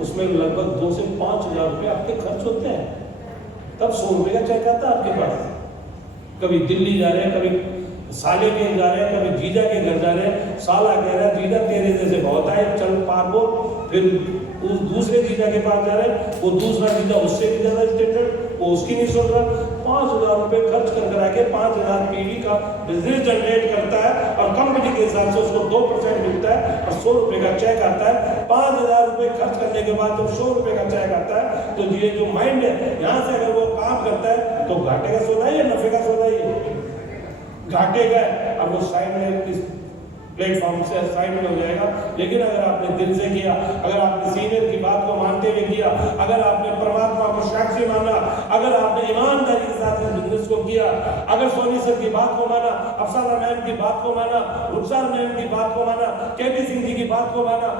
उसमें लगभग 2 से 5 हजार रुपए आपके खर्च होते हैं, तब 100 रुपए का चेक आता है आपके पास। कभी दिल्ली जा रहे हैं, कभी साले के जा रहे हैं, कभी जीजा के घर जा रहे हैं। साला कह रहा है जीजा तेरे जैसे बहुत आए, चल पार बोल। फिर उस दूसरे जीजा के पास जा रहे हैं, वो दूसरा जीजा उससे भी ज्यादा स्टैंडर्ड, वो उसकी नहीं सुन रहा। 5,000 रुपए खर्च कर करा के 5,000 पीवी का बिजनेस जनरेट करता है और कंपनी के हिसाब से उसको 2% मिलता है और 100 रुपए का चेक आता है। 5,000 रुपए खर्च करने के बाद जब 100 रुपए का चेक आता है तो ये जो माइंड है, यहाँ से अगर वो काम करता है तो घाटे का सौदा है या नफे का सौदा है? घाटे का है। अब वो साइड में इस प्लेटफॉर्म से साइड में हो जाएगा। लेकिन अगर आपने दिल से किया, अगर आपने सीनियर की बात को मानते हुए किया, अगर आपने परमात्मा को साक्षी माना, अगर आपने ईमानदारी के साथ बिजनेस को किया, अगर सोनी सर की बात को माना, अफसाना मैम की बात को माना, रुखसार मैम की बात को माना, केपी सिंह जी की बात को माना,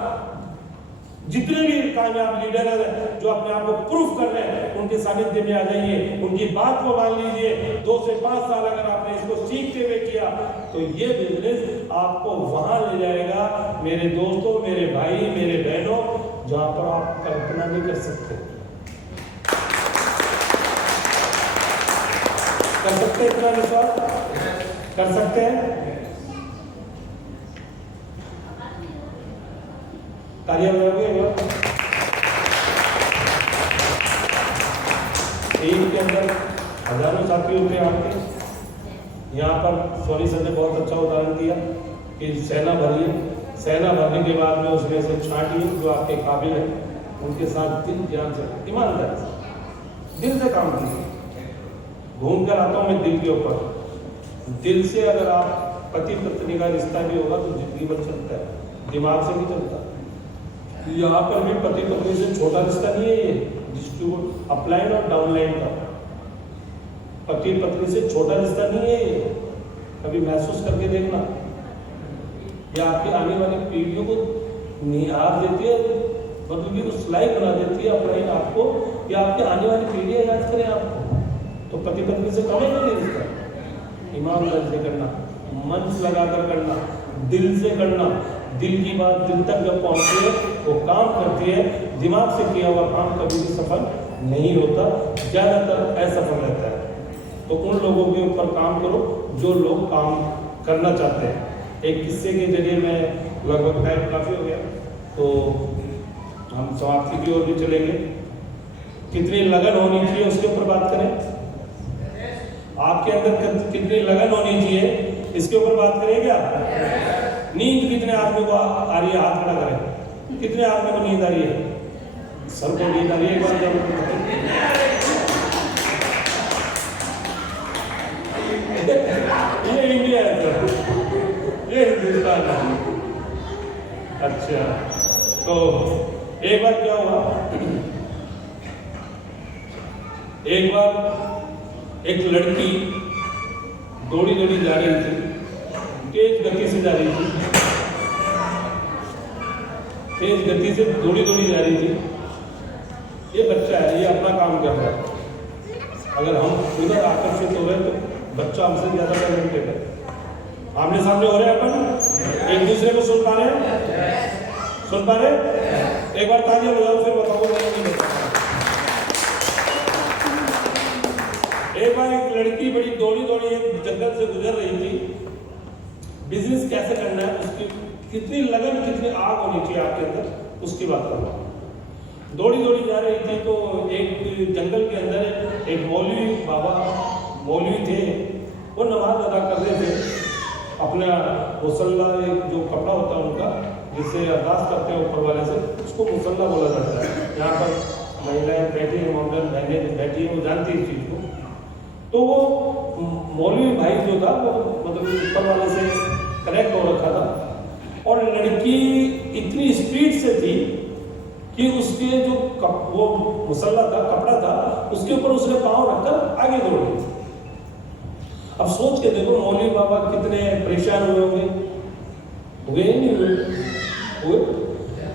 जितने भी कामयाब लीडर हैं जो अपने आप को प्रूफ कर रहे हैं, उनके सानिध्य में आ जाइए, उनकी बात को मान लीजिए। 2 से 5 साल अगर आपने इसको सीखते हुए किया तो ये बिजनेस आपको वहां ले जाएगा मेरे दोस्तों, मेरे भाई, मेरे बहनों, जहां पर आप कल्पना नहीं कर सकते। कर सकते हैं इतना विश्वास? कर सकते हैं? तालियां बजाओगे? टीम के अंदर हजारों साथी होते हैं आपके। यहाँ पर सोनी सर ने बहुत अच्छा उदाहरण दिया कि सेना भरिए, सेना भरने के बाद में उसमें से छांटिए जो आपके काबिल है, उनके साथ दिल जान से ईमानदारी से दिल से काम कीजिए। घूम कर आता हूँ मैं दिल के ऊपर। दिल से अगर आप पति पत्नी का रिश्ता भी होगा तो जिंदगी भर चलता है, दिमाग से नहीं चलता। यहाँ पर भी पति पत्नी से छोटा रिश्ता नहीं है ये, डिस्ट्रीब्यूट अपलाइन और डाउनलाइन का। पति पत्नी से छोटा रिश्ता नहीं है ये, कभी महसूस करके देखना। ये आपकी आने वाली पीढ़ियों को निहार देती है, मतलब कि उस लाइक बना देती है अपलाइन आपको, या आपकी आने वाली पीढ़ियाँ याद करें आपको। तो पति पत्नी से कम नहीं रिश्ता, ईमानदारी से करना, मन लगाकर करना, दिल से करना। दिल की बात दिल तक जब पहुंचती है वो काम करती है। दिमाग से किया हुआ काम कभी भी सफल नहीं होता, ज़्यादातर असफल रहता है। तो उन लोगों के ऊपर काम करो जो लोग काम करना चाहते हैं। एक किस्से के जरिए मैं, लगभग टाइम काफ़ी हो गया तो हम समाप्ति की ओर भी चलेंगे। कितनी लगन होनी चाहिए उसके ऊपर बात करें। आपके अंदर कितनी लगन होनी चाहिए इसके ऊपर बात करें क्या? नींद कितने आदमी को आ रही है? हाथ खड़ा करें। कितने आदमी को नींद आ रही है? सबको नींद आ रही है? एक बार ये इंडिया है सर, ये हिंदुस्तान है। अच्छा, तो एक बार क्या हुआ, एक बार एक लड़की दौड़ी दौड़ी जा रही थी, तेज गति से जा रही थी, तेज गति से दौड़ी दौड़ी जा रही थी। ये बच्चा है, ये अपना काम कर रहा है। अगर हम उधर आकर्षित हो रहे तो बच्चा हमसे ज्यादा टैलेंटेड है। आमने सामने हो रहे हैं अपन, एक दूसरे को सुन पा रहे हैं? सुन पा रहे? एक बार तालियां बजाओ फिर बताओ मैं नहीं बता। एक बार एक लड़की बड़ी दौड़ी दौड़ी एक जंगल से गुजर रही थी। बिजनेस कैसे करना है, उसकी कितनी लगन, कितनी आग होनी चाहिए आपके अंदर, उसकी बात कर रहा हूँ। दौड़ी दौड़ी जा रही थी तो एक जंगल के अंदर एक मौलवी बाबा, मौलवी थे, वो नमाज अदा कर रहे थे। अपना मुसल्ला, एक जो कपड़ा होता है उनका, जिससे अरदास करते हैं ऊपर वाले से, उसको मुसल्ला बोला जाता है। यहाँ पर महिलाएं बैठी हैं, मॉडर्न बहनें बैठी हैं, वो जानती है इस चीज़ को। तो वो मौलवी भाई जो था वो मतलब ऊपर वाले से कनेक्ट हो रखा था, और लड़की इतनी स्पीड से थी कि उसके जो वो मुसल्ला था, कपड़ा था, उसके ऊपर उसने पाँव रखकर आगे दौड़ गई। अब सोच के देखो मौलवी बाबा कितने परेशान हुए होंगे, हुए ही नहीं हुए,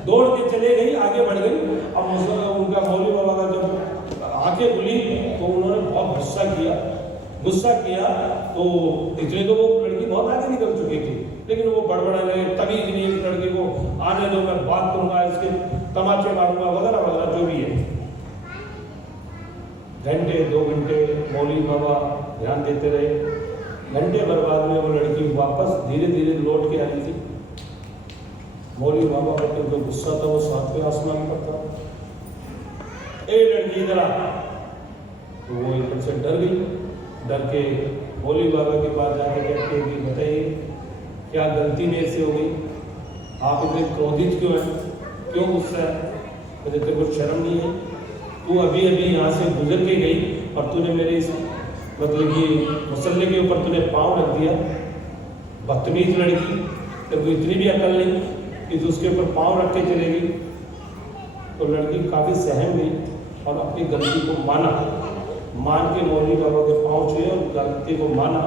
दौड़ के चले गई, आगे बढ़ गई। अब उनका मौलवी बाबा का जब आंखें खुली तो उन्होंने बहुत गुस्सा किया। तो इसलिए तो वो लड़की बहुत आगे निकल चुकी थी, लेकिन वो बड़बड़ाने, तमीज नहीं इस लड़की को, आने दो, मैं बात करूंगा, इसके तमाचे मारूंगा, वगैरह वगैरह जो भी है। घंटे 2 घंटे मौलवी बाबा ध्यान देते रहे। घंटे भर बाद में वो लड़की वापस धीरे धीरे लौट के आ रही थी। मौलवी बाबा का जो गुस्सा था वो सातवें आसमान पर था। ए लड़की इधर आ, तो वो एकदम से डर गई। डर के मौलवी बाबा के पास जाके कहते हैं कि बताइए क्या गलती मेरे से हो गई, आप इतने क्रोधित क्यों हैं, क्यों गुस्सा है? मुझे तेरे को शर्म नहीं है? तू अभी अभी यहाँ से गुजर के गई और तूने मेरे इस मतलब कि मसल्ले के ऊपर तूने पाँव रख दिया। बदतमीज लड़की, तेरे को इतनी भी अकल नहीं कि तू उसके ऊपर पाँव रख के चलेगी। तो लड़की काफ़ी सहम गई और अपनी गलती को मान के मौलवी बाबा के पाँव छुए और गलती को माना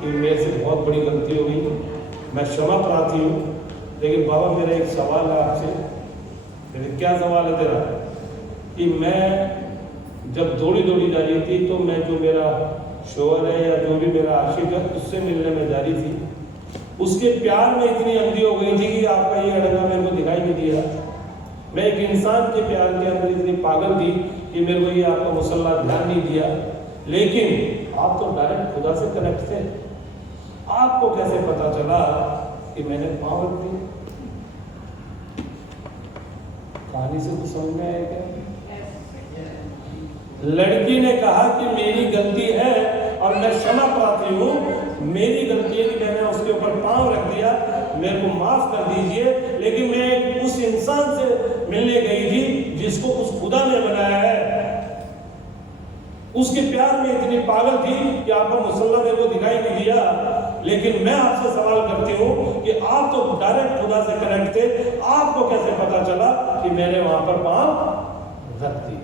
कि मेरे से बहुत बड़ी गलती हो गई, मैं क्षमा प्रार्थी हूँ। लेकिन बाबा मेरा एक सवाल है आपसे। लेकिन क्या सवाल है तेरा? कि मैं जब दौड़ी जा रही थी तो मैं जो मेरा शोहर है या जो भी मेरा आशिक है उससे मिलने में जा रही थी। उसके प्यार में इतनी अंधी हो गई थी कि आपका ये अड़ंगा मेरे को दिखाई नहीं दिया। मैं एक इंसान के प्यार के अंदर इतनी पागल थी कि मेरे को ये आपका मुसल्ला ध्यान नहीं दिया। लेकिन आप तो डायरेक्ट खुदा से कनेक्ट थे, आपको कैसे पता चला कि मैंने पाँव रख दी? कहानी से तो समझ में आया क्या? लड़की ने कहा कि मेरी गलती है और मैं क्षमा प्रार्थी हूँ, मेरी गलती है कि मैंने उसके ऊपर पाँव रख दिया, मेरे को माफ कर दीजिए। लेकिन मैं उस इंसान से मिलने गई थी जिसको उस खुदा ने बनाया है। उसके प्यार में इतनी पागल थी कि आपका मुसल्ला मेरे को दिखाई नहीं दिया। लेकिन मैं आपसे सवाल करती हूँ कि आप तो डायरेक्ट खुदा से कनेक्ट थे, आपको कैसे पता चला कि मैंने वहां पर पाँव रख दी?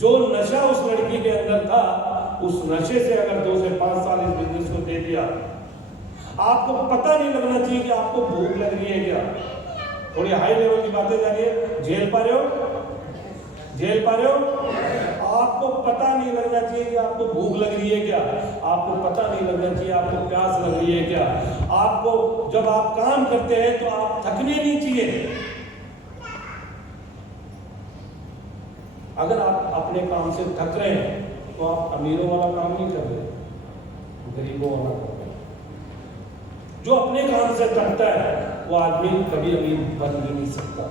जो नशा उस लड़की के अंदर था, उस नशे से अगर 2 से 5 साल इस बिजनेस को दे दिया, आपको पता नहीं लगना चाहिए कि आपको भूख लग रही है क्या। थोड़ी हाई लेवल की बातें जा रही है, झेल पा रहे हो? झेल पा रहे हो? आपको पता नहीं लगना चाहिए कि आपको भूख लग रही है क्या, आपको पता नहीं लगना चाहिए आपको प्यास लग रही है क्या। आपको जब आप काम करते हैं तो आप थकने नहीं चाहिए। अगर आप अपने काम से थक रहे हैं तो आप अमीरों वाला काम नहीं कर रहे, गरीबों वाला कर रहे हैं। जो अपने काम से थकता है वो आदमी कभी अमीर बन ही नहीं सकता।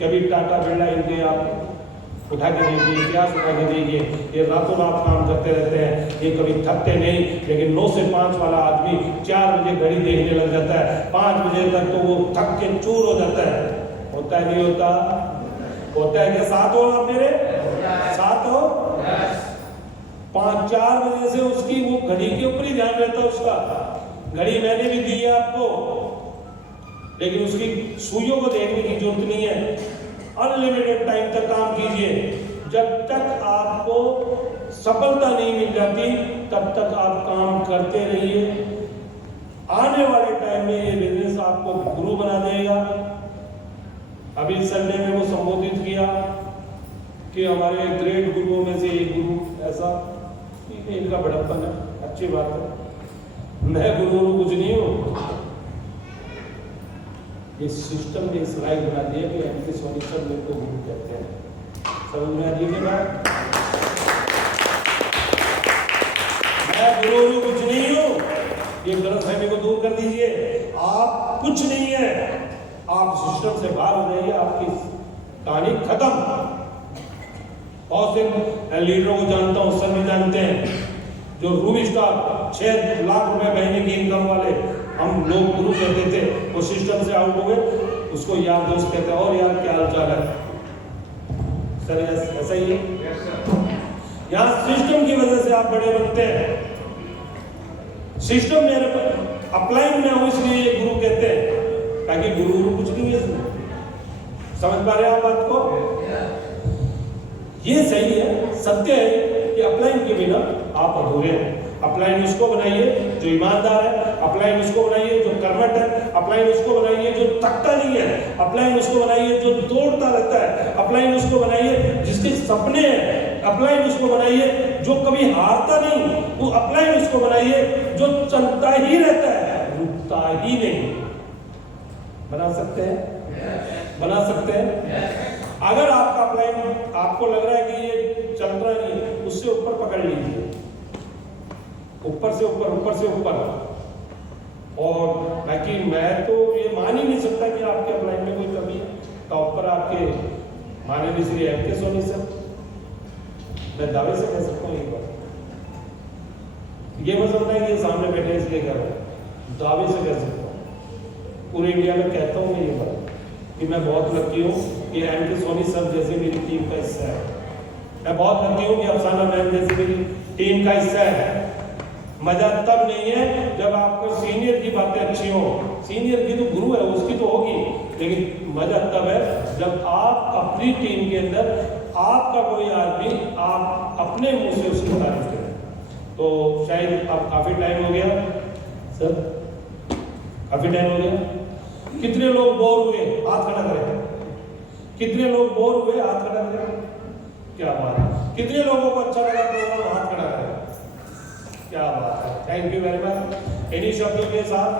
कभी टाटा बिरला इनके आप उठा के देखिए, इतिहास उठा के देखिए, ये रातों रात काम करते रहते हैं, ये कभी थकते नहीं। लेकिन 9 से 5 वाला आदमी 4 बजे घड़ी देखने लग जाता है, 5 बजे तक तो वो थक के चूर हो जाता है। होता है नहीं होता? होता है क्या? साथ हो आप मेरे साथ हो? 5-4 बजे से उसकी वो घड़ी के ऊपर ही ध्यान रहता है उसका। घड़ी मैंने भी दी है आपको, लेकिन उसकी सुइयों को देखने की जरूरत नहीं है। अनलिमिटेड टाइम तक काम कीजिए। जब तक आपको सफलता नहीं मिल जाती तब तक आप काम करते रहिए। आने वाले टाइम में ये बिजनेस आपको गुरु बना देगा। अभी संडे में वो संबोधित किया कि हमारे ग्रेट गुरुओं में से एक गुरु ऐसा, ठीक है, इनका बड़प्पन है, अच्छी बात है। मैं गुरु कुछ नहीं हूँ। इस सिस्टम ने इस लाइफ बना दिया कि एमके सोनी सर मेरे को गुरु कहते हैं। समझ में आ रही है बात? मैं गुरु कुछ नहीं हूँ, ये गलतफहमी को दूर कर दीजिए। आप कुछ नहीं है, आप सिस्टम से बाहर हो जाइए, आपकी कहानी खत्म। बहुत से लीडरों को जानता हूँ, सर भी जानते हैं, जो रूबी स्टार 6 लाख रुपए महीने की इनकम वाले हम लोग गुरु कहते थे, वो सिस्टम से आउट हो गए, उसको यार दोस्त कहते हैं, और यार क्या हाल चाल है सर, ऐसा ही है। यहाँ सिस्टम की वजह से आप बड़े बनते हैं। सिस्टम मेरे अपलाइन में हूं इसलिए ये गुरु कहते हैं, ताकि गुरु कुछ नहीं है। समझ पा रहे हैं आप बात को? ये सही है, सत्य है कि अपलाइन के बिना आप अधूरे हैं। अपलाइन उसको बनाइए जो ईमानदार है, अपलाइन उसको बनाइए जो कर्मठ है, अपलाइन उसको बनाइए जो थकता नहीं है, अपलाइन उसको बनाइए जो दौड़ता रहता है, अपलाइन उसको बनाइए जिसके सपने हैं, अपलाइन उसको बनाइए जो कभी हारता नहीं, वो अपलाइन उसको बनाइए जो चलता ही रहता है, रुकता ही नहीं। बना सकते हैं? बना सकते हैं? अगर आपका अपलाइन आपको लग रहा है कि ये चल रहा नहीं, उससे ऊपर पकड़ लीजिए। ऊपर से ऊपर। और बाकी मैं तो ये मान ही नहीं सकता कि आपके अपलाइन में कोई कमी है। टॉपर आपके माननीय श्री एम.के. सोनी सर, मैं दावे से कह सकता हूँ एक बार, ये मत समझना है कि सामने बैठे इसलिए कर रहे हैं, दावे से कह सकता हूँ, पूरे इंडिया में कहता हूँ मैं ये बात कि मैं बहुत लकी हूँ कि एम.के. सोनी सर जैसे मेरी टीम का हिस्सा है। मैं बहुत लकी हूँ कि अफसाना मैम जैसी मेरी टीम का हिस्सा है। मजा तब नहीं है जब आपको सीनियर की बातें अच्छी हो। सीनियर की तो गुरु है, उसकी तो होगी, लेकिन मजा तब है जब आप अपनी टीम के अंदर आपका कोई आदमी आप अपने मुंह से उसकी तारीफ करें। तो शायद अब काफी टाइम हो गया सर, काफी टाइम हो गया। कितने लोग बोर हुए हाथ खड़ा करें, कितने लोग बोर हुए हाथ खड़ा करें। क्या बात है, कितने लोगों को अच्छा लगा प्रोग्राम, हाथ खड़ा करें। क्या बात है, थैंक यू वेरी मच। इन्हीं शब्दों के साथ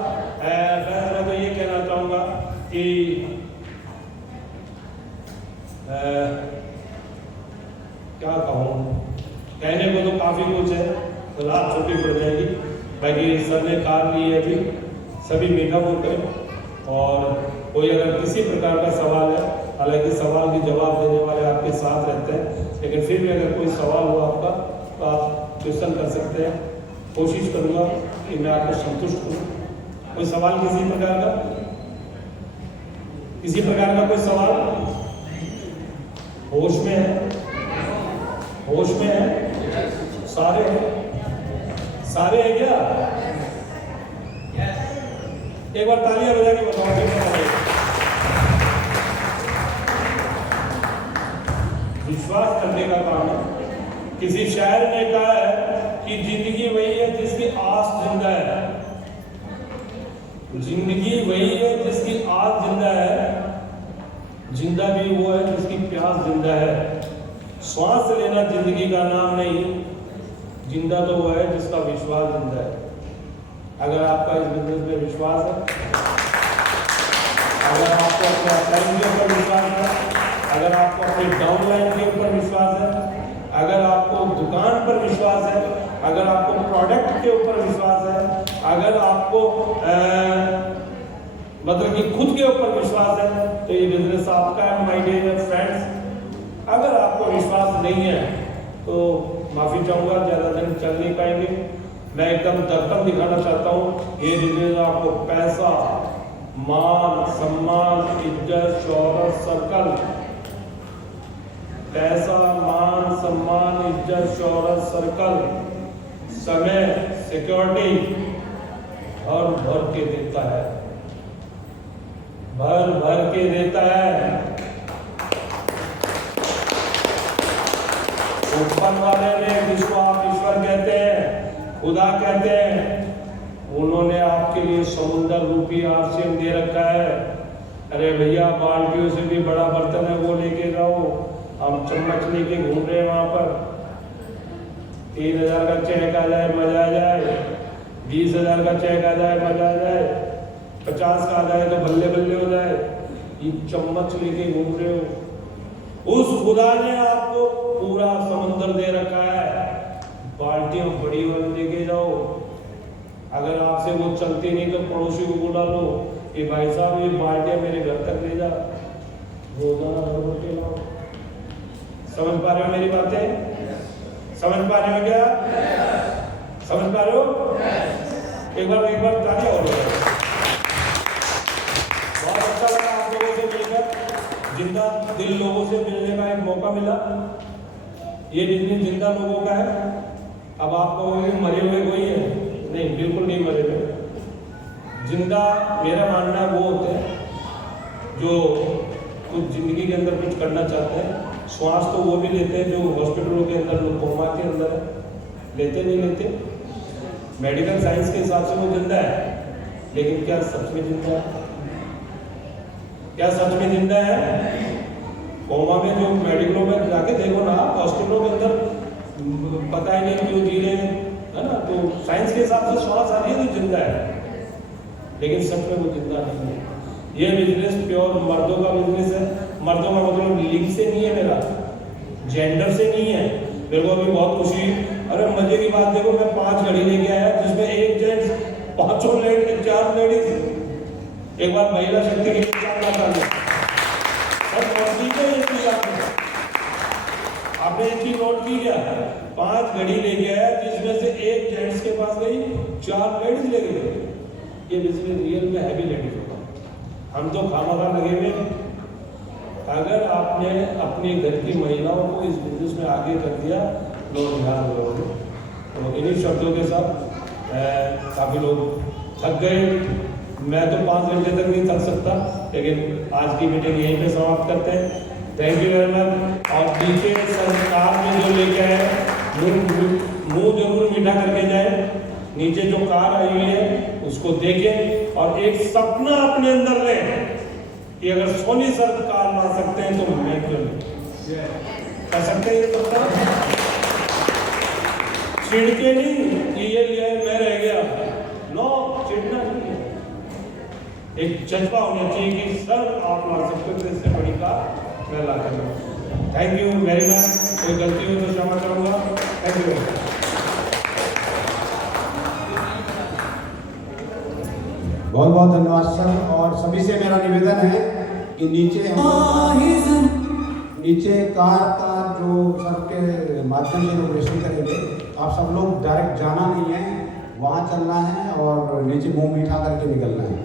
मैं तो ये कहना चाहूँगा कि क्या कहूँ, कहने को तो काफ़ी कुछ है, तो रात छोटी पड़ जाएगी। बाकी सर ने कार ली है अभी, सभी मीठा बोल करें। और कोई अगर किसी प्रकार का सवाल है, हालांकि सवाल के जवाब देने वाले आपके साथ रहते हैं, लेकिन फिर भी अगर कोई सवाल हो आपका तो आप क्वेश्चन कर सकते हैं। कोशिश करूंगा कि मैं आपको संतुष्ट करूं। कोई सवाल किसी प्रकार का, किसी प्रकार का कोई सवाल? होश में है, होश में है, सारे हैं, सारे हैं क्या? एक बार तालियां बजा के बताओ। विश्वास करने का काम है। किसी शायर ने कहा है कि जिंदगी वही है जिसकी आस जिंदा है, जिंदगी वही है जिसकी आस जिंदा है, जिंदा भी वो है जिसकी प्यास जिंदा है। श्वास लेना जिंदगी का नाम नहीं, जिंदा तो वो है जिसका विश्वास जिंदा है। अगर आपका इस बिजनेस में विश्वास है, अगर आपको अपने अपलाइन के ऊपर विश्वास है, अगर आपको अपने डाउनलाइन के ऊपर विश्वास है, अगर आपको दुकान पर विश्वास है, अगर आपको प्रोडक्ट के ऊपर विश्वास है, अगर आपको मतलब कि खुद के ऊपर विश्वास है, तो ये बिजनेस आपका है माय डियर फ्रेंड्स। अगर आपको विश्वास नहीं है तो माफी चाहूँगा, ज़्यादा दिन चल नहीं पाएंगे। मैं एकदम दर्पण दिखाना चाहता हूँ, ये बिजनेस आपको पैसा, मान, सम्मान, इज्जत, शोहरत, सर्कल, पैसा, मान, सम्मान, इज्जत, शोहरत, सर्कल, समय, सिक्योरिटी भर भर के देता है, भर भर के देता है। ऊपर वाले ने, जिसको आप ईश्वर कहते हैं, खुदा कहते हैं, उन्होंने आपके लिए समुद्र रूपी आरसीएम दे रखा है। अरे भैया, बाल्टियों से भी बड़ा बर्तन है वो लेके जाओ, हम चम्मच लेके घूम रहे हैं वहां पर। 3,000 का चेक आ जाए मजा आ जाए, 20,000 का चेक आ जाए मजा आ जाए, 50 का आ जाए तो बल्ले बल्ले हो जाए। ये चम्मच लेके घूम रहे हो। उस खुदा ने आपको पूरा समुद्र दे रखा है, बाल्टियां बड़ी वाली लेके जाओ। अगर आपसे वो चलती नहीं तो पड़ोसी को बुला लो कि भाई साहब ये बाल्टियां मेरे घर तक ले जा, रोजाना भर के लाओ। समझ पा रहे हो मेरी बातें? समझ पा रहे हो क्या? समझ पा रहे हो? एक बार तालियां हो रही है। बहुत अच्छा लगा आप लोगों से मिलकर, जिंदा दिल लोगों से मिलने का एक मौका मिला। ये बिजनेस जिंदा लोगों का है। अब आप कहोगे मरे हुए कोई है? नहीं, बिल्कुल नहीं मरे हुए। जिंदा मेरा मानना वो होते हैं जो कुछ जिंदगी के अंदर कुछ करना चाहते हैं। श्वास तो वो भी लेते हैं जो हॉस्पिटलों के अंदर, कोमा के अंदर है, लेते नहीं लेते। मेडिकल साइंस के हिसाब से वो जिंदा है, लेकिन क्या सच में जिंदा है? क्या सच में जिंदा है? कोमा में जो मेडिकलों में जाके देखो ना, हॉस्पिटलों के अंदर पता ही नहीं क्यों जी रहे हैं, है ना? तो साइंस के हिसाब से श्वास आ रही है तो जिंदा है, लेकिन सच में वो जिंदा नहीं है। ये बिजनेस प्योर मर्दों का बिजनेस है। मर्दों का मतलब लिंग से नहीं है, मेरा जेंडर से नहीं है। मेरे को अभी बहुत खुशी अरे मजे की बात देखो, मैं 5 गाड़ी लेके आया जिसमें एक जेंट्स, 4 लेडीज, एक बार महिला शक्ति की आपने एक चीज नोट की क्या? 5 घड़ी ले गया जिसमें से एक जेंट्स के पास गई, 4 लेडीज ले गई। ये बिजनेस रियल में हैवी लेडीज होगा, हम तो खामखा लगे हुए। अगर आपने अपने घर की महिलाओं को इस बिजनेस में आगे कर दिया, लोग ध्यान दोगे। तो इन्हीं शब्दों के साथ काफ़ी लोग थक गए, मैं तो 5 घंटे तक नहीं थक सकता, लेकिन आज की मीटिंग यहीं पे समाप्त करते हैं। Thank you very much. और नीचे सरकार में जो लेके आए, मुंह जरूर मीठा करके जाए। नीचे जो कार आई हुई है उसको देखें और एक सपना अपने अंदर लें कि अगर सोनी सरकार ला सकते हैं तो मैं क्यों नहीं कर सकते हैं। सपना चिढ़के नहीं कि ये लिया मैं रह गया, नो, चिढ़ना नहीं है। एक जज्बा होना चाहिए कि सर आप ला सकते हो, इससे बड़ी कार मैं ला कर। Thank you very much. कोई गलती हो तो क्षमा चाहूँगा। Thank you very much. बहुत बहुत धन्यवाद सर। और सभी से मेरा निवेदन है कि नीचे कार का जो सर के माध्यम से ऑपरेशन करेंगे, आप सब लोग डायरेक्ट जाना नहीं है, वहाँ चलना है और नीचे मुंह मीठा करके निकलना है।